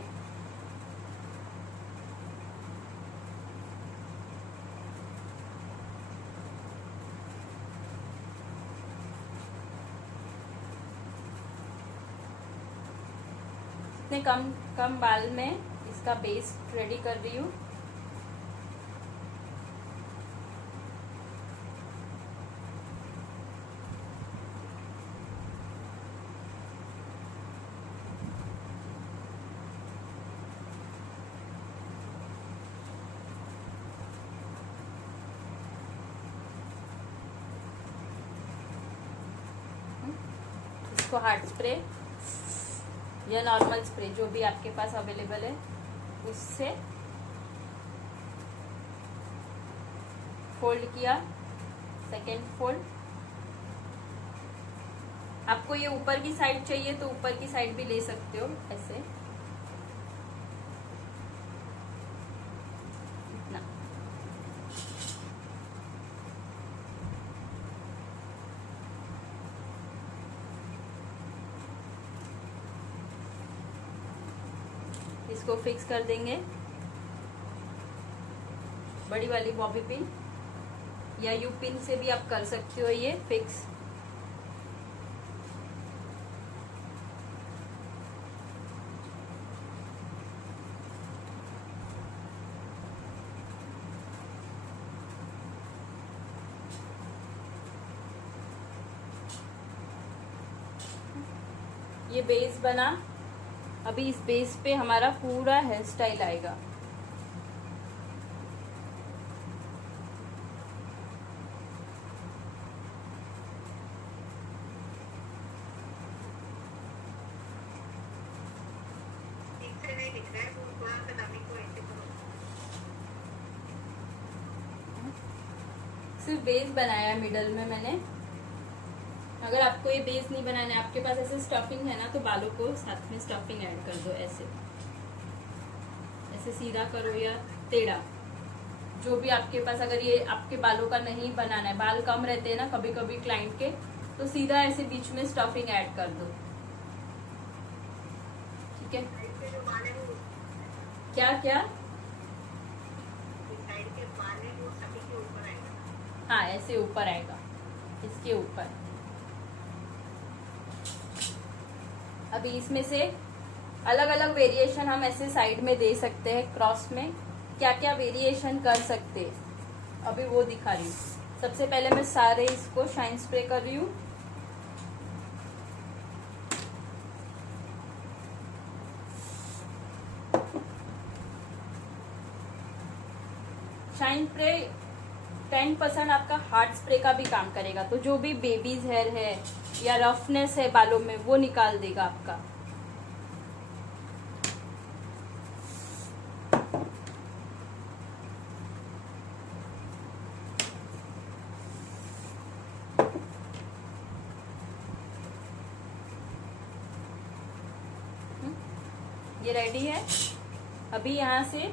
इतने कम कम बाल में इसका बेस रेडी कर रही हूँ। इसको हार्ड स्प्रे या नॉर्मल स्प्रे जो भी आपके पास अवेलेबल है उससे फोल्ड किया, सेकेंड फोल्ड। आपको ये ऊपर की साइड चाहिए तो ऊपर की साइड भी ले सकते हो ऐसे, इतना। इसको फिक्स कर देंगे बड़ी वाली बॉबी पिन या यू पिन से भी आप कर सकते हो ये फिक्स। ये बेस बना, अभी इस बेस पे हमारा पूरा हेयर स्टाइल आएगा। ठीक से नहीं दिख रहा है, वो थोड़ा सा डमी को ऐसे करो। सिर्फ बेस बनाया मिडल में मैंने। अगर आपको ये बेस नहीं बनाना है, आपके पास ऐसे स्टफिंग है ना, तो बालों को साथ में स्टफिंग ऐड कर दो। ऐसे ऐसे सीधा करो या टेढ़ा, जो भी आपके पास। अगर ये आपके बालों का नहीं बनाना है, बाल कम रहते हैं ना कभी कभी क्लाइंट के, तो सीधा ऐसे बीच में स्टफिंग ऐड कर दो। ठीक है। साइड के जो बाल है वो, क्या क्या? साइड के बाल है वो सभी के ऊपर आएगा। हाँ, ऐसे ऊपर आएगा, इसके ऊपर। अभी इसमें से अलग अलग वेरिएशन हम ऐसे साइड में दे सकते हैं। क्रॉस में क्या क्या वेरिएशन कर सकते हैं अभी वो दिखा रही हूँ। सबसे पहले मैं सारे इसको शाइन स्प्रे कर रही हूँ। शाइन स्प्रे 10% आपका हार्ड स्प्रे का भी काम करेगा, तो जो भी बेबीज हेयर है या रफनेस है बालों में वो निकाल देगा आपका। ये रेडी है। अभी यहाँ से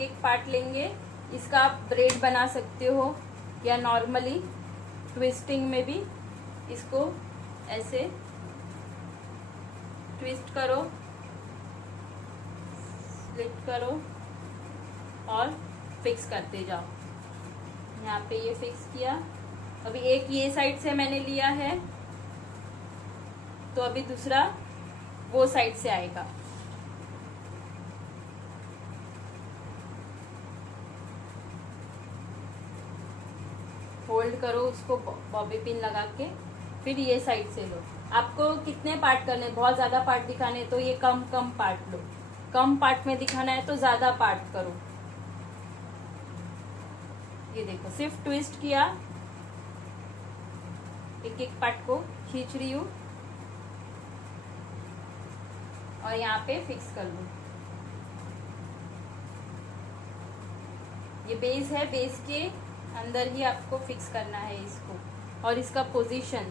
एक पार्ट लेंगे। इसका आप ब्रेड बना सकते हो या नॉर्मली ट्विस्टिंग में भी इसको ऐसे ट्विस्ट करो, स्लिट करो और फिक्स करते जाओ। यहाँ पे ये फिक्स किया। अभी एक ये साइड से मैंने लिया है, तो अभी दूसरा वो साइड से आएगा। होल्ड करो उसको बॉबी पिन लगा के, फिर ये साइड से लो। आपको कितने पार्ट करने, बहुत ज्यादा पार्ट दिखाने तो ये कम कम पार्ट लो, कम पार्ट में दिखाना है तो ज्यादा पार्ट करो। ये देखो, सिर्फ ट्विस्ट किया, एक एक पार्ट को खींच रही हूँ और यहाँ पे फिक्स कर लूँ। ये बेस है, बेस के अंदर ही आपको फिक्स करना है इसको। और इसका पोजीशन,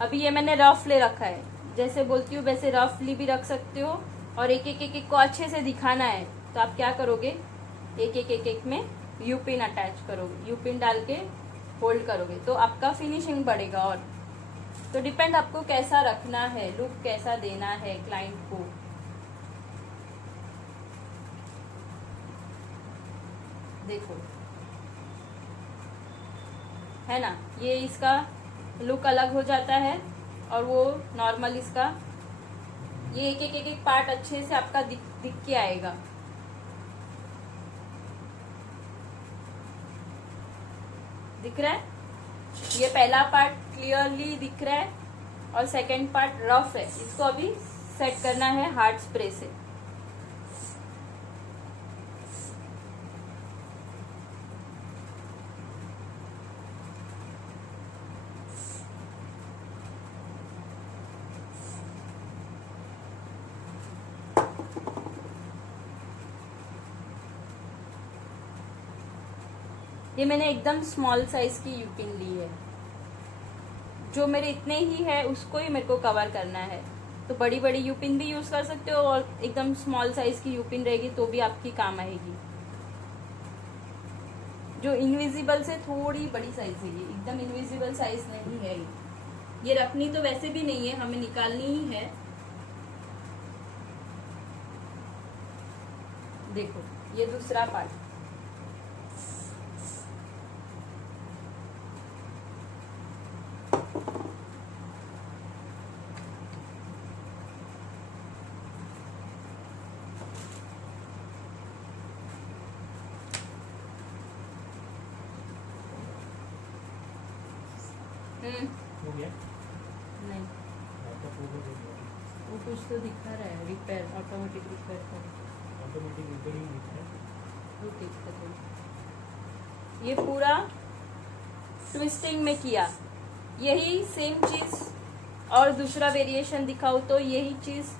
अभी ये मैंने रफ ले रखा है, जैसे बोलती हूँ वैसे रफली भी रख सकते हो। और एक एक को अच्छे से दिखाना है तो आप क्या करोगे, एक में यू पिन अटैच करोगे, यू पिन डाल के होल्ड करोगे तो आपका फिनिशिंग बढ़ेगा। और तो डिपेंड आपको कैसा रखना है, लुक कैसा देना है क्लाइंट को। देखो, है ना, ये इसका लुक अलग हो जाता है। और वो नॉर्मल इसका ये एक पार्ट अच्छे से आपका दिख के आएगा। दिख रहा है, ये पहला पार्ट क्लियरली दिख रहा है और सेकंड पार्ट रफ है। इसको अभी सेट करना है हार्ड स्प्रे से। ये मैंने एकदम स्मॉल साइज की यू पिन ली है, जो मेरे इतने ही है उसको ही मेरे को कवर करना है। तो बड़ी बड़ी यू पिन भी यूज कर सकते हो और एकदम स्मॉल साइज की यू पिन रहेगी तो भी आपकी काम आएगी। जो इनविजिबल से थोड़ी बड़ी साइज है, ये एकदम इनविजिबल साइज नहीं है। ये रखनी तो वैसे भी नहीं है, हमें निकालनी ही है। देखो ये दूसरा पार्ट, हो गया नहीं आपका फोटो दे दिया वो कुछ तो दिखा रहा है, रिपेयर, ऑटोमेटिक रिपेयर का। ऑटोमेटिक रिपेयरिंग लिखा है। वो दिक्कत है। ये पूरा ट्विस्टिंग में किया, यही सेम चीज और दूसरा वेरिएशन दिखाऊं तो यही चीज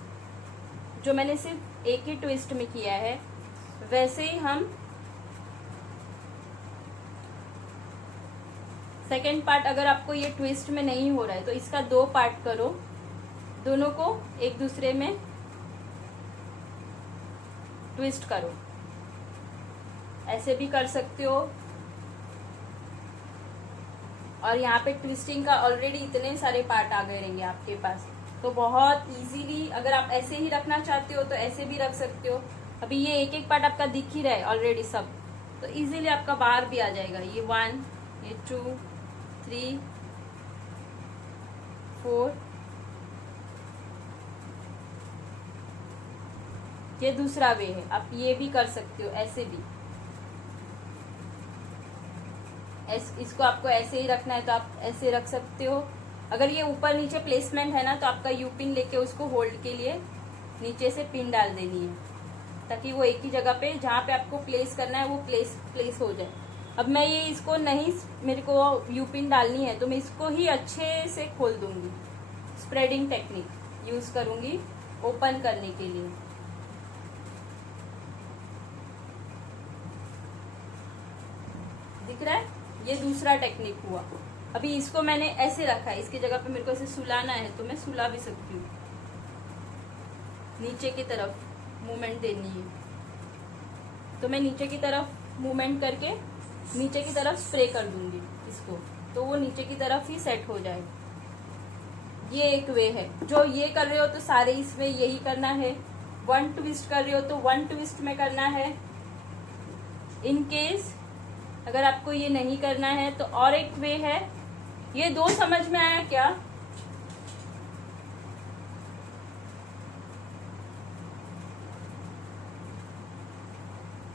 जो मैंने सिर्फ एक ही ट्विस्ट में किया है, वैसे ही हम सेकेंड पार्ट, अगर आपको ये ट्विस्ट में नहीं हो रहा है तो इसका 2 पार्ट करो, दोनों को एक दूसरे में ट्विस्ट करो। ऐसे भी कर सकते हो। और यहाँ पे ट्विस्टिंग का ऑलरेडी इतने सारे पार्ट आ गए रहेंगे आपके पास, तो बहुत इजीली अगर आप ऐसे ही रखना चाहते हो तो ऐसे भी रख सकते हो। अभी ये एक एक पार्ट आपका दिख ही रहा है ऑलरेडी सब, तो इजीली आपका बाहर भी आ जाएगा। ये 1, ये 2, 3, 4, ये दूसरा वे है। आप ये भी कर सकते हो, ऐसे भी। इसको आपको ऐसे ही रखना है तो आप ऐसे रख सकते हो। अगर ये ऊपर नीचे प्लेसमेंट है ना, तो आपका यू पिन लेके उसको होल्ड के लिए नीचे से पिन डाल देनी है, ताकि वो एक ही जगह पे जहाँ पे आपको प्लेस करना है वो प्लेस हो जाए। अब मैं ये इसको नहीं, मेरे को यू पिन डालनी है तो मैं इसको ही अच्छे से खोल दूंगी। स्प्रेडिंग टेक्निक यूज करूंगी ओपन करने के लिए। दिख रहा है? ये दूसरा टेक्निक हुआ। अभी इसको मैंने ऐसे रखा है, इसकी जगह पे मेरे को ऐसे सुलाना है तो मैं सुला भी सकती हूँ। नीचे की तरफ मूवमेंट देनी है तो मैं नीचे की तरफ मूवमेंट करके नीचे की तरफ स्प्रे कर दूंगी इसको, तो वो नीचे की तरफ ही सेट हो जाए। ये एक वे है। जो ये कर रहे हो तो सारे इसमें यही करना है। 1 ट्विस्ट कर रहे हो तो 1 ट्विस्ट में करना है। इन केस अगर आपको ये नहीं करना है तो और एक वे है। ये 2 समझ में आया क्या?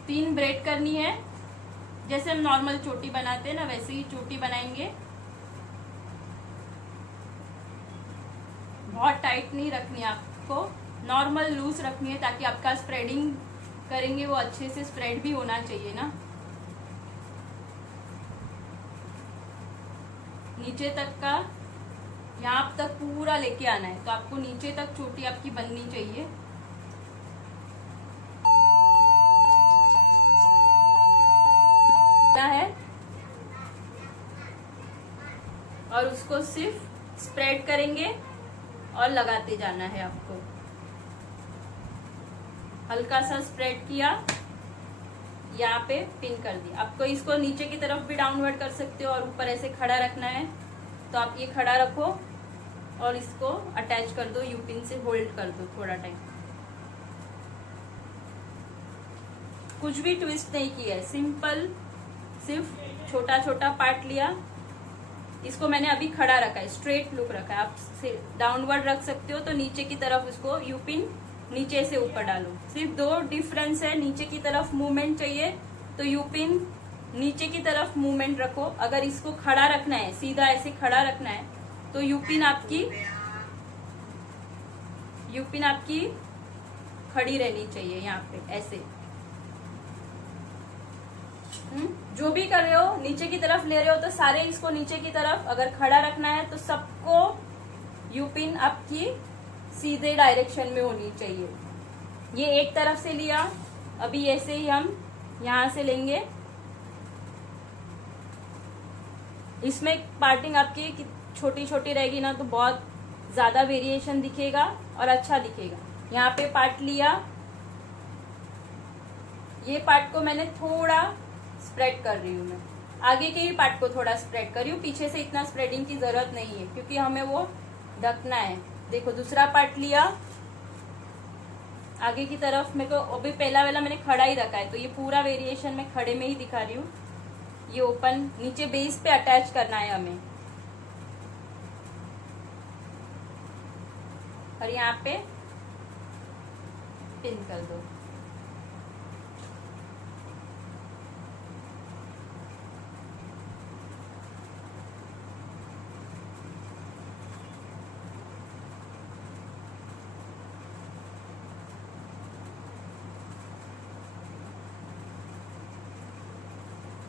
तीन ब्रेड करनी है, जैसे हम नॉर्मल चोटी बनाते हैं ना, वैसे ही चोटी बनाएंगे। बहुत टाइट नहीं रखनी है आपको, नॉर्मल लूज रखनी है, ताकि आपका स्प्रेडिंग करेंगे वो अच्छे से स्प्रेड भी होना चाहिए ना। नीचे तक का, यहाँ तक पूरा लेके आना है, तो आपको नीचे तक चोटी आपकी बननी चाहिए। है और उसको सिर्फ स्प्रेड करेंगे और लगाते जाना है आपको। हल्का सा स्प्रेड किया, यहाँ पे पिन कर दिया। आपको इसको नीचे की तरफ भी डाउनवर्ड कर सकते हो और ऊपर ऐसे खड़ा रखना है तो आप ये खड़ा रखो और इसको अटैच कर दो, यू पिन से होल्ड कर दो थोड़ा टाइम। कुछ भी ट्विस्ट नहीं किया है, सिंपल सिर्फ छोटा छोटा पार्ट लिया। इसको मैंने अभी खड़ा रखा है, स्ट्रेट लुक रखा है। आप डाउनवर्ड रख सकते हो तो नीचे की तरफ उसको यू पिन नीचे से ऊपर डालो। सिर्फ 2 डिफरेंस है, नीचे की तरफ मूवमेंट चाहिए तो यू पिन नीचे की तरफ मूवमेंट रखो। अगर इसको खड़ा रखना है, सीधा ऐसे खड़ा रखना है, तो यू पिन आपकी खड़ी रहनी चाहिए यहाँ पे ऐसे। जो भी कर रहे हो, नीचे की तरफ ले रहे हो तो सारे इसको नीचे की तरफ अगर खड़ा रखना है तो सबको यू पिन आपकी सीधे डायरेक्शन में होनी चाहिए। ये एक तरफ से लिया, अभी ऐसे ही हम यहाँ से लेंगे इसमें पार्टिंग आपकी छोटी छोटी रहेगी ना तो बहुत ज्यादा वेरिएशन दिखेगा और अच्छा दिखेगा। यहाँ पे पार्ट लिया, ये पार्ट को मैंने थोड़ा स्प्रेड कर रही हूँ, मैं आगे के ही पार्ट को थोड़ा स्प्रेड कर रही हूँ, पीछे से इतना स्प्रेडिंग की जरूरत नहीं है क्योंकि हमें वो ढकना है। देखो दूसरा पार्ट लिया, आगे की तरफ मेरे को अभी पहला वाला मैंने खड़ा ही रखा है तो ये पूरा वेरिएशन मैं खड़े में ही दिखा रही हूँ। ये ओपन नीचे बेस पे अटैच करना है हमें, और यहाँ पे पिन कर दो।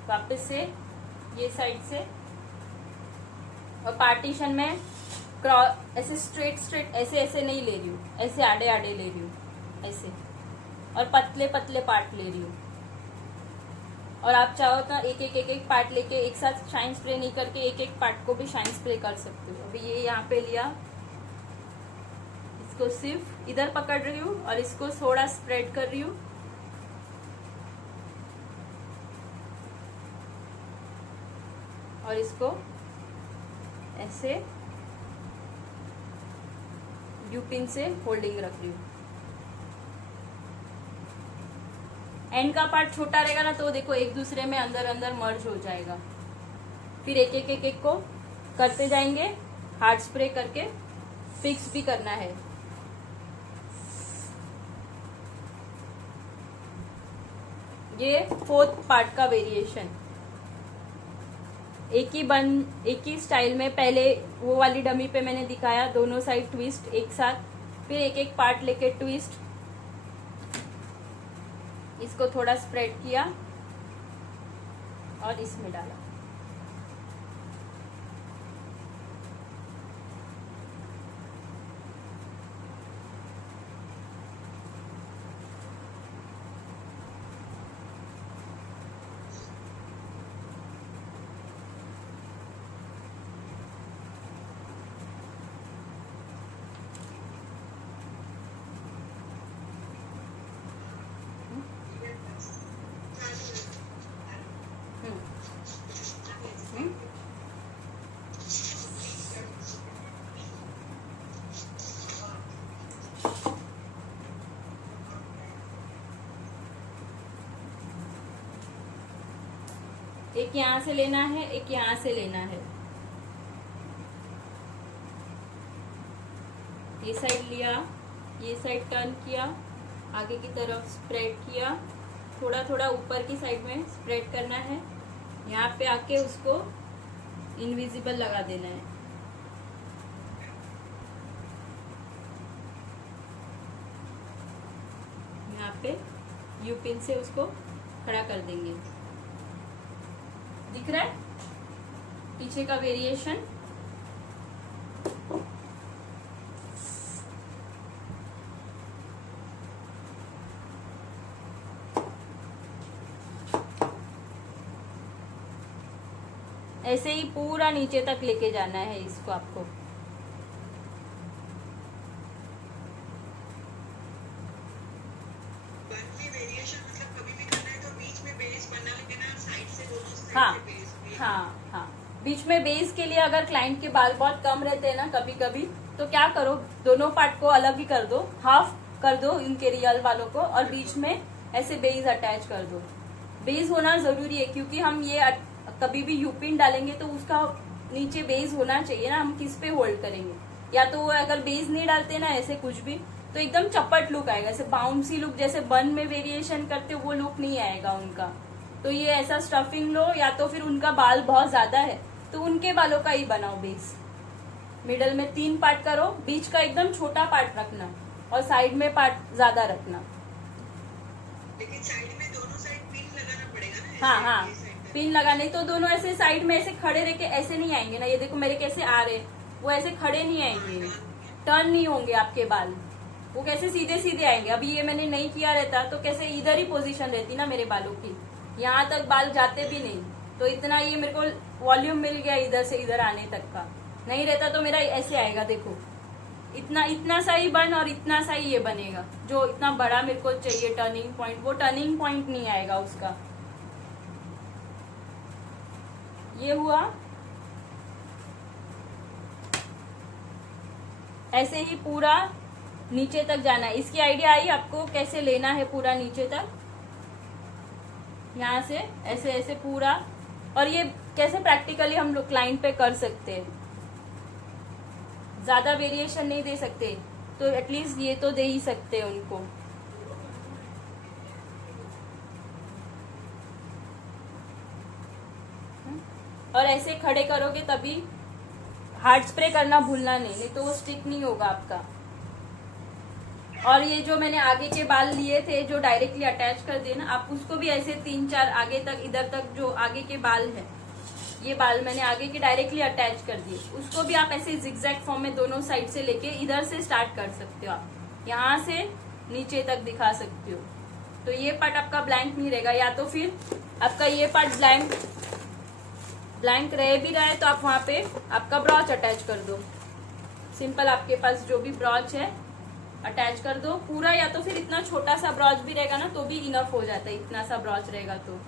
वापस से ये साइड से, और पार्टीशन में क्रॉस ऐसे स्ट्रेट ऐसे ऐसे नहीं ले रही हूँ, ऐसे आड़े आड़े ले रही हूँ ऐसे, और पतले पतले पार्ट ले रही हूँ। और आप चाहो तो एक पार्ट लेके एक साथ शाइन स्प्रे नहीं करके एक एक पार्ट को भी शाइन स्प्रे कर सकते हो। अभी ये यहाँ पे लिया, इसको सिर्फ इधर पकड़ रही हूँ और इसको थोड़ा स्प्रेड कर रही हूँ, और इसको ऐसे यू पिन से होल्डिंग रख रही हूँ। एंड का पार्ट छोटा रहेगा ना तो देखो एक दूसरे में अंदर अंदर मर्ज हो जाएगा। फिर एक एक को करते जाएंगे, हार्ड स्प्रे करके फिक्स भी करना है। ये फोर्थ पार्ट का वेरिएशन, एक ही स्टाइल में पहले वो वाली डमी पे मैंने दिखाया, दोनों साइड ट्विस्ट एक साथ, फिर एक एक पार्ट लेके ट्विस्ट, इसको थोड़ा स्प्रेड किया और इसमें डाला। एक यहाँ से लेना है, एक यहाँ से लेना है। ये साइड लिया, ये साइड टर्न किया, आगे की तरफ स्प्रेड किया, थोड़ा थोड़ा ऊपर की साइड में स्प्रेड करना है। यहाँ पे आके उसको इनविजिबल लगा देना है। यहाँ पे यू पिन से उसको खड़ा कर देंगे। दिख रहा है पीछे का वेरिएशन। ऐसे ही पूरा नीचे तक लेके जाना है इसको आपको। हाँ हाँ हाँ, बीच में बेस के लिए अगर क्लाइंट के बाल बहुत कम रहते हैं ना कभी कभी, तो क्या करो, दोनों पार्ट को अलग ही कर दो, हाफ कर दो इनके रियल वालों को, और बीच में ऐसे बेस अटैच कर दो। बेस होना जरूरी है क्योंकि हम ये कभी भी यूपिन डालेंगे तो उसका नीचे बेस होना चाहिए ना, हम किस पे होल्ड करेंगे। या तो वो अगर बेस नहीं डालते ना ऐसे कुछ भी, तो एकदम चपट लुक आएगा, ऐसे बाउंसी लुक, जैसे बन में वेरिएशन करते वो लुक नहीं आएगा उनका। तो ये ऐसा स्टफिंग लो, या तो फिर उनका बाल बहुत ज्यादा है तो उनके बालों का ही बनाओ बेस। मिडल में 3 पार्ट करो, बीच का एकदम छोटा पार्ट रखना और साइड में पार्ट ज्यादा रखना। लेकिन साइड में दोनों साइड पिन लगाना पड़ेगा ना। हाँ हाँ, पिन लगाने तो दोनों ऐसे साइड में ऐसे खड़े रह के ऐसे नहीं आएंगे ना। ये देखो मेरे कैसे आ रहे, वो ऐसे खड़े नहीं आएंगे, टर्न नहीं होंगे आपके बाल, वो कैसे सीधे सीधे आएंगे। अभी ये मैंने नहीं किया रहता तो कैसे इधर ही पोजीशन रहती ना मेरे बालों की, यहाँ तक बाल जाते भी नहीं। तो इतना ये मेरे को वॉल्यूम मिल गया इधर से इधर आने तक का। नहीं रहता तो मेरा ऐसे आएगा, देखो इतना सा ही बन और इतना सा ही ये बनेगा। जो इतना बड़ा मेरे को चाहिए टर्निंग पॉइंट, वो टर्निंग पॉइंट नहीं आएगा उसका। ये हुआ। ऐसे ही पूरा नीचे तक जाना है। इसकी आइडिया आई आपको कैसे लेना है पूरा नीचे तक, यहाँ से ऐसे ऐसे पूरा। और ये कैसे प्रैक्टिकली हम लोग क्लाइंट पे कर सकते हैं। ज्यादा वेरिएशन नहीं दे सकते तो एटलीस्ट ये तो दे ही सकते हैं उनको। और ऐसे खड़े करोगे तभी हार्ड स्प्रे करना भूलना नहीं तो वो स्टिक नहीं होगा आपका। और ये जो मैंने आगे के बाल लिए थे जो डायरेक्टली अटैच कर दिए ना, आप उसको भी ऐसे 3-4 आगे तक, इधर तक जो आगे के बाल है, ये बाल मैंने आगे के डायरेक्टली अटैच कर दिए, उसको भी आप ऐसे जिगजैग फॉर्म में दोनों साइड से लेके इधर से स्टार्ट कर सकते हो। आप यहाँ से नीचे तक दिखा सकते हो। तो ये पार्ट आपका ब्लैंक नहीं रहेगा। या तो फिर आपका ये पार्ट ब्लैंक रह भी रहा है तो आप वहां पे आपका ब्रॉच अटैच कर दो। सिंपल आपके पास जो भी ब्रॉच है अटैच कर दो पूरा। या तो फिर इतना छोटा सा ब्रॉच भी रहेगा ना तो भी इनफ हो जाता है, इतना सा ब्रॉच रहेगा तो।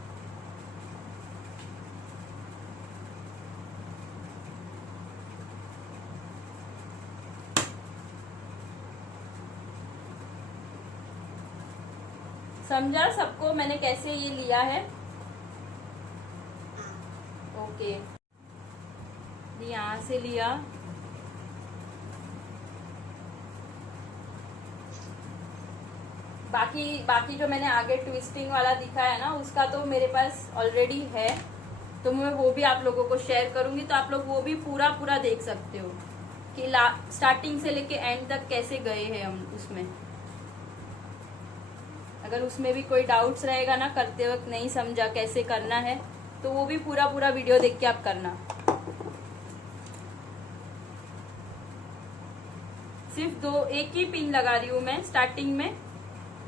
समझा सबको मैंने कैसे ये लिया है? ओके, यहाँ से लिया, बाकी जो मैंने आगे ट्विस्टिंग वाला दिखाया ना उसका तो मेरे पास ऑलरेडी है, तो मैं वो भी आप लोगों को शेयर करूंगी। तो आप लोग वो भी पूरा देख सकते हो कि स्टार्टिंग से लेके एंड तक कैसे गए हैं हम उसमें। अगर उसमें भी कोई डाउट्स रहेगा ना करते वक्त नहीं समझा कैसे करना है तो वो भी पूरा वीडियो देख के आप करना। सिर्फ एक ही पिन लगा रही हूँ मैं स्टार्टिंग में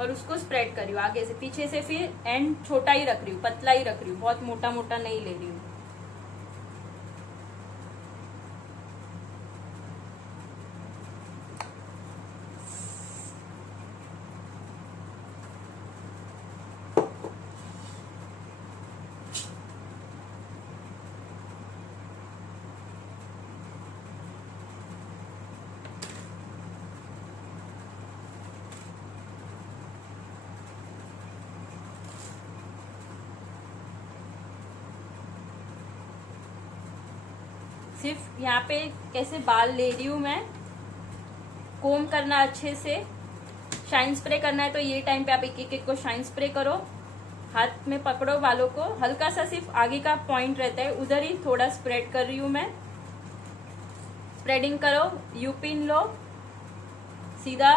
और उसको स्प्रेड कर रही हूँ आगे से पीछे से, फिर एंड छोटा ही रख रही हूँ, पतला ही रख रही हूँ, बहुत मोटा नहीं ले रही हूँ। सिर्फ यहाँ पे कैसे बाल ले रही हूँ मैं, कोम करना अच्छे से, शाइन स्प्रे करना है तो ये टाइम पे आप एक को शाइन स्प्रे करो, हाथ में पकड़ो बालों को, हल्का सा सिर्फ आगे का पॉइंट रहता है उधर ही थोड़ा स्प्रेड कर रही हूँ मैं। स्प्रेडिंग करो, यू पिन लो, सीधा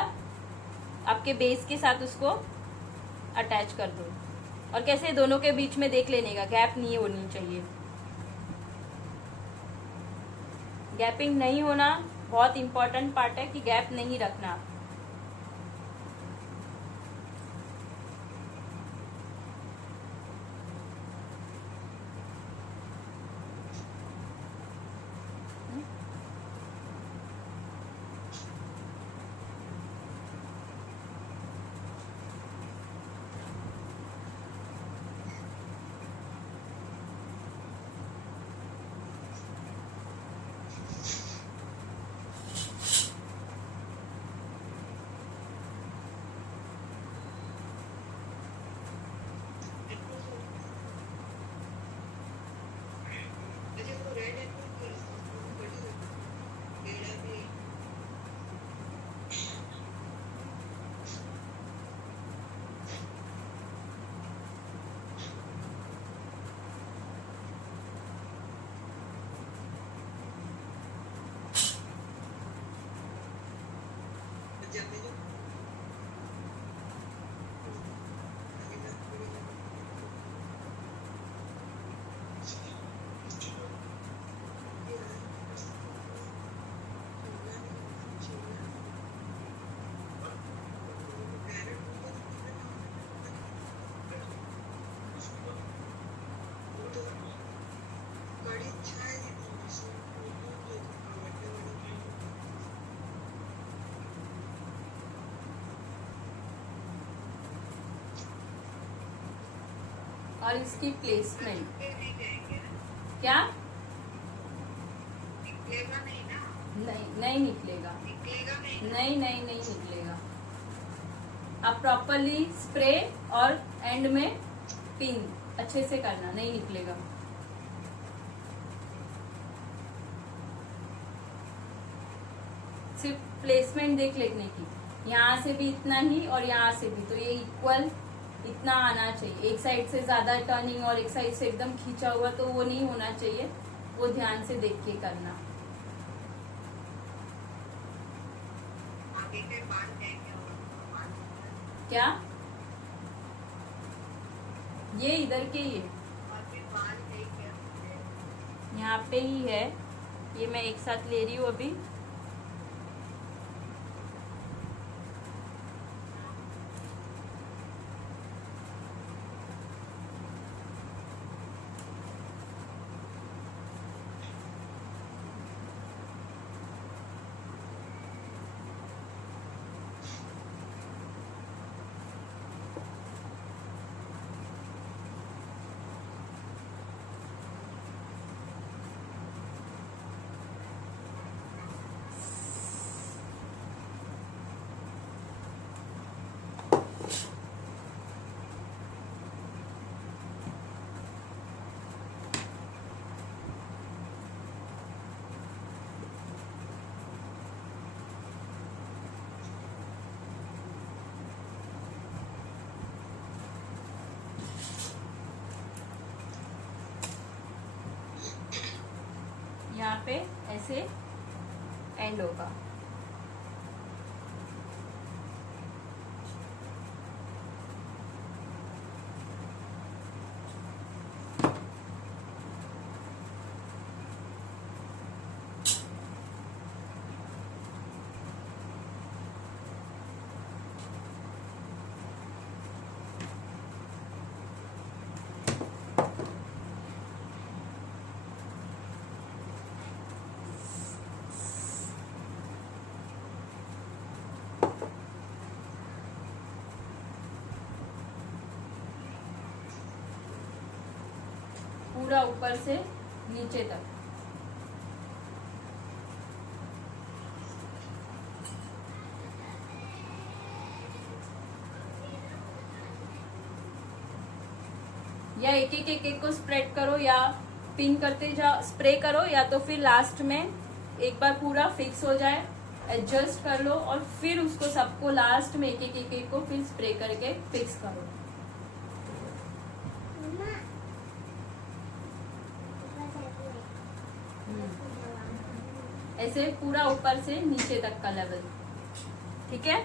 आपके बेस के साथ उसको अटैच कर दो। और कैसे दोनों के बीच में देख लेने का, गैप नहीं होनी चाहिए। गैपिंग नहीं होना बहुत इंपॉर्टेंट पार्ट है कि गैप नहीं रखना। और इसकी प्लेसमेंट उसके नहीं जाएंगे ना, क्या निकलेगा नहीं ना, नहीं निकलेगा, निकलेगा नहीं ना। नहीं निकलेगा। आप प्रॉपरली स्प्रे और एंड में पिन अच्छे से करना, नहीं निकलेगा। सिर्फ प्लेसमेंट देख लेने की, यहाँ से भी इतना ही और यहाँ से भी, तो ये इक्वल इतना आना चाहिए। एक साइड से ज्यादा टर्निंग और एक साइड से एकदम खींचा हुआ तो वो नहीं होना चाहिए, वो ध्यान से देख के करना। आगे के बाल जाएंगे और बाल क्या ये इधर के ही है, और भी बाल नहीं क्या यहाँ पे ही है, ये मैं एक साथ ले रही हूँ अभी। यहाँ पे ऐसे एंड होगा। पूरा ऊपर से नीचे तक। या एक एक को स्प्रेड करो या पिन करते जाओ, स्प्रे करो, या तो फिर लास्ट में एक बार पूरा फिक्स हो जाए एडजस्ट कर लो और फिर उसको सबको लास्ट में एक एक को फिर स्प्रे करके फिक्स करो। ऐसे पूरा ऊपर से नीचे तक का लेवल, ठीक है।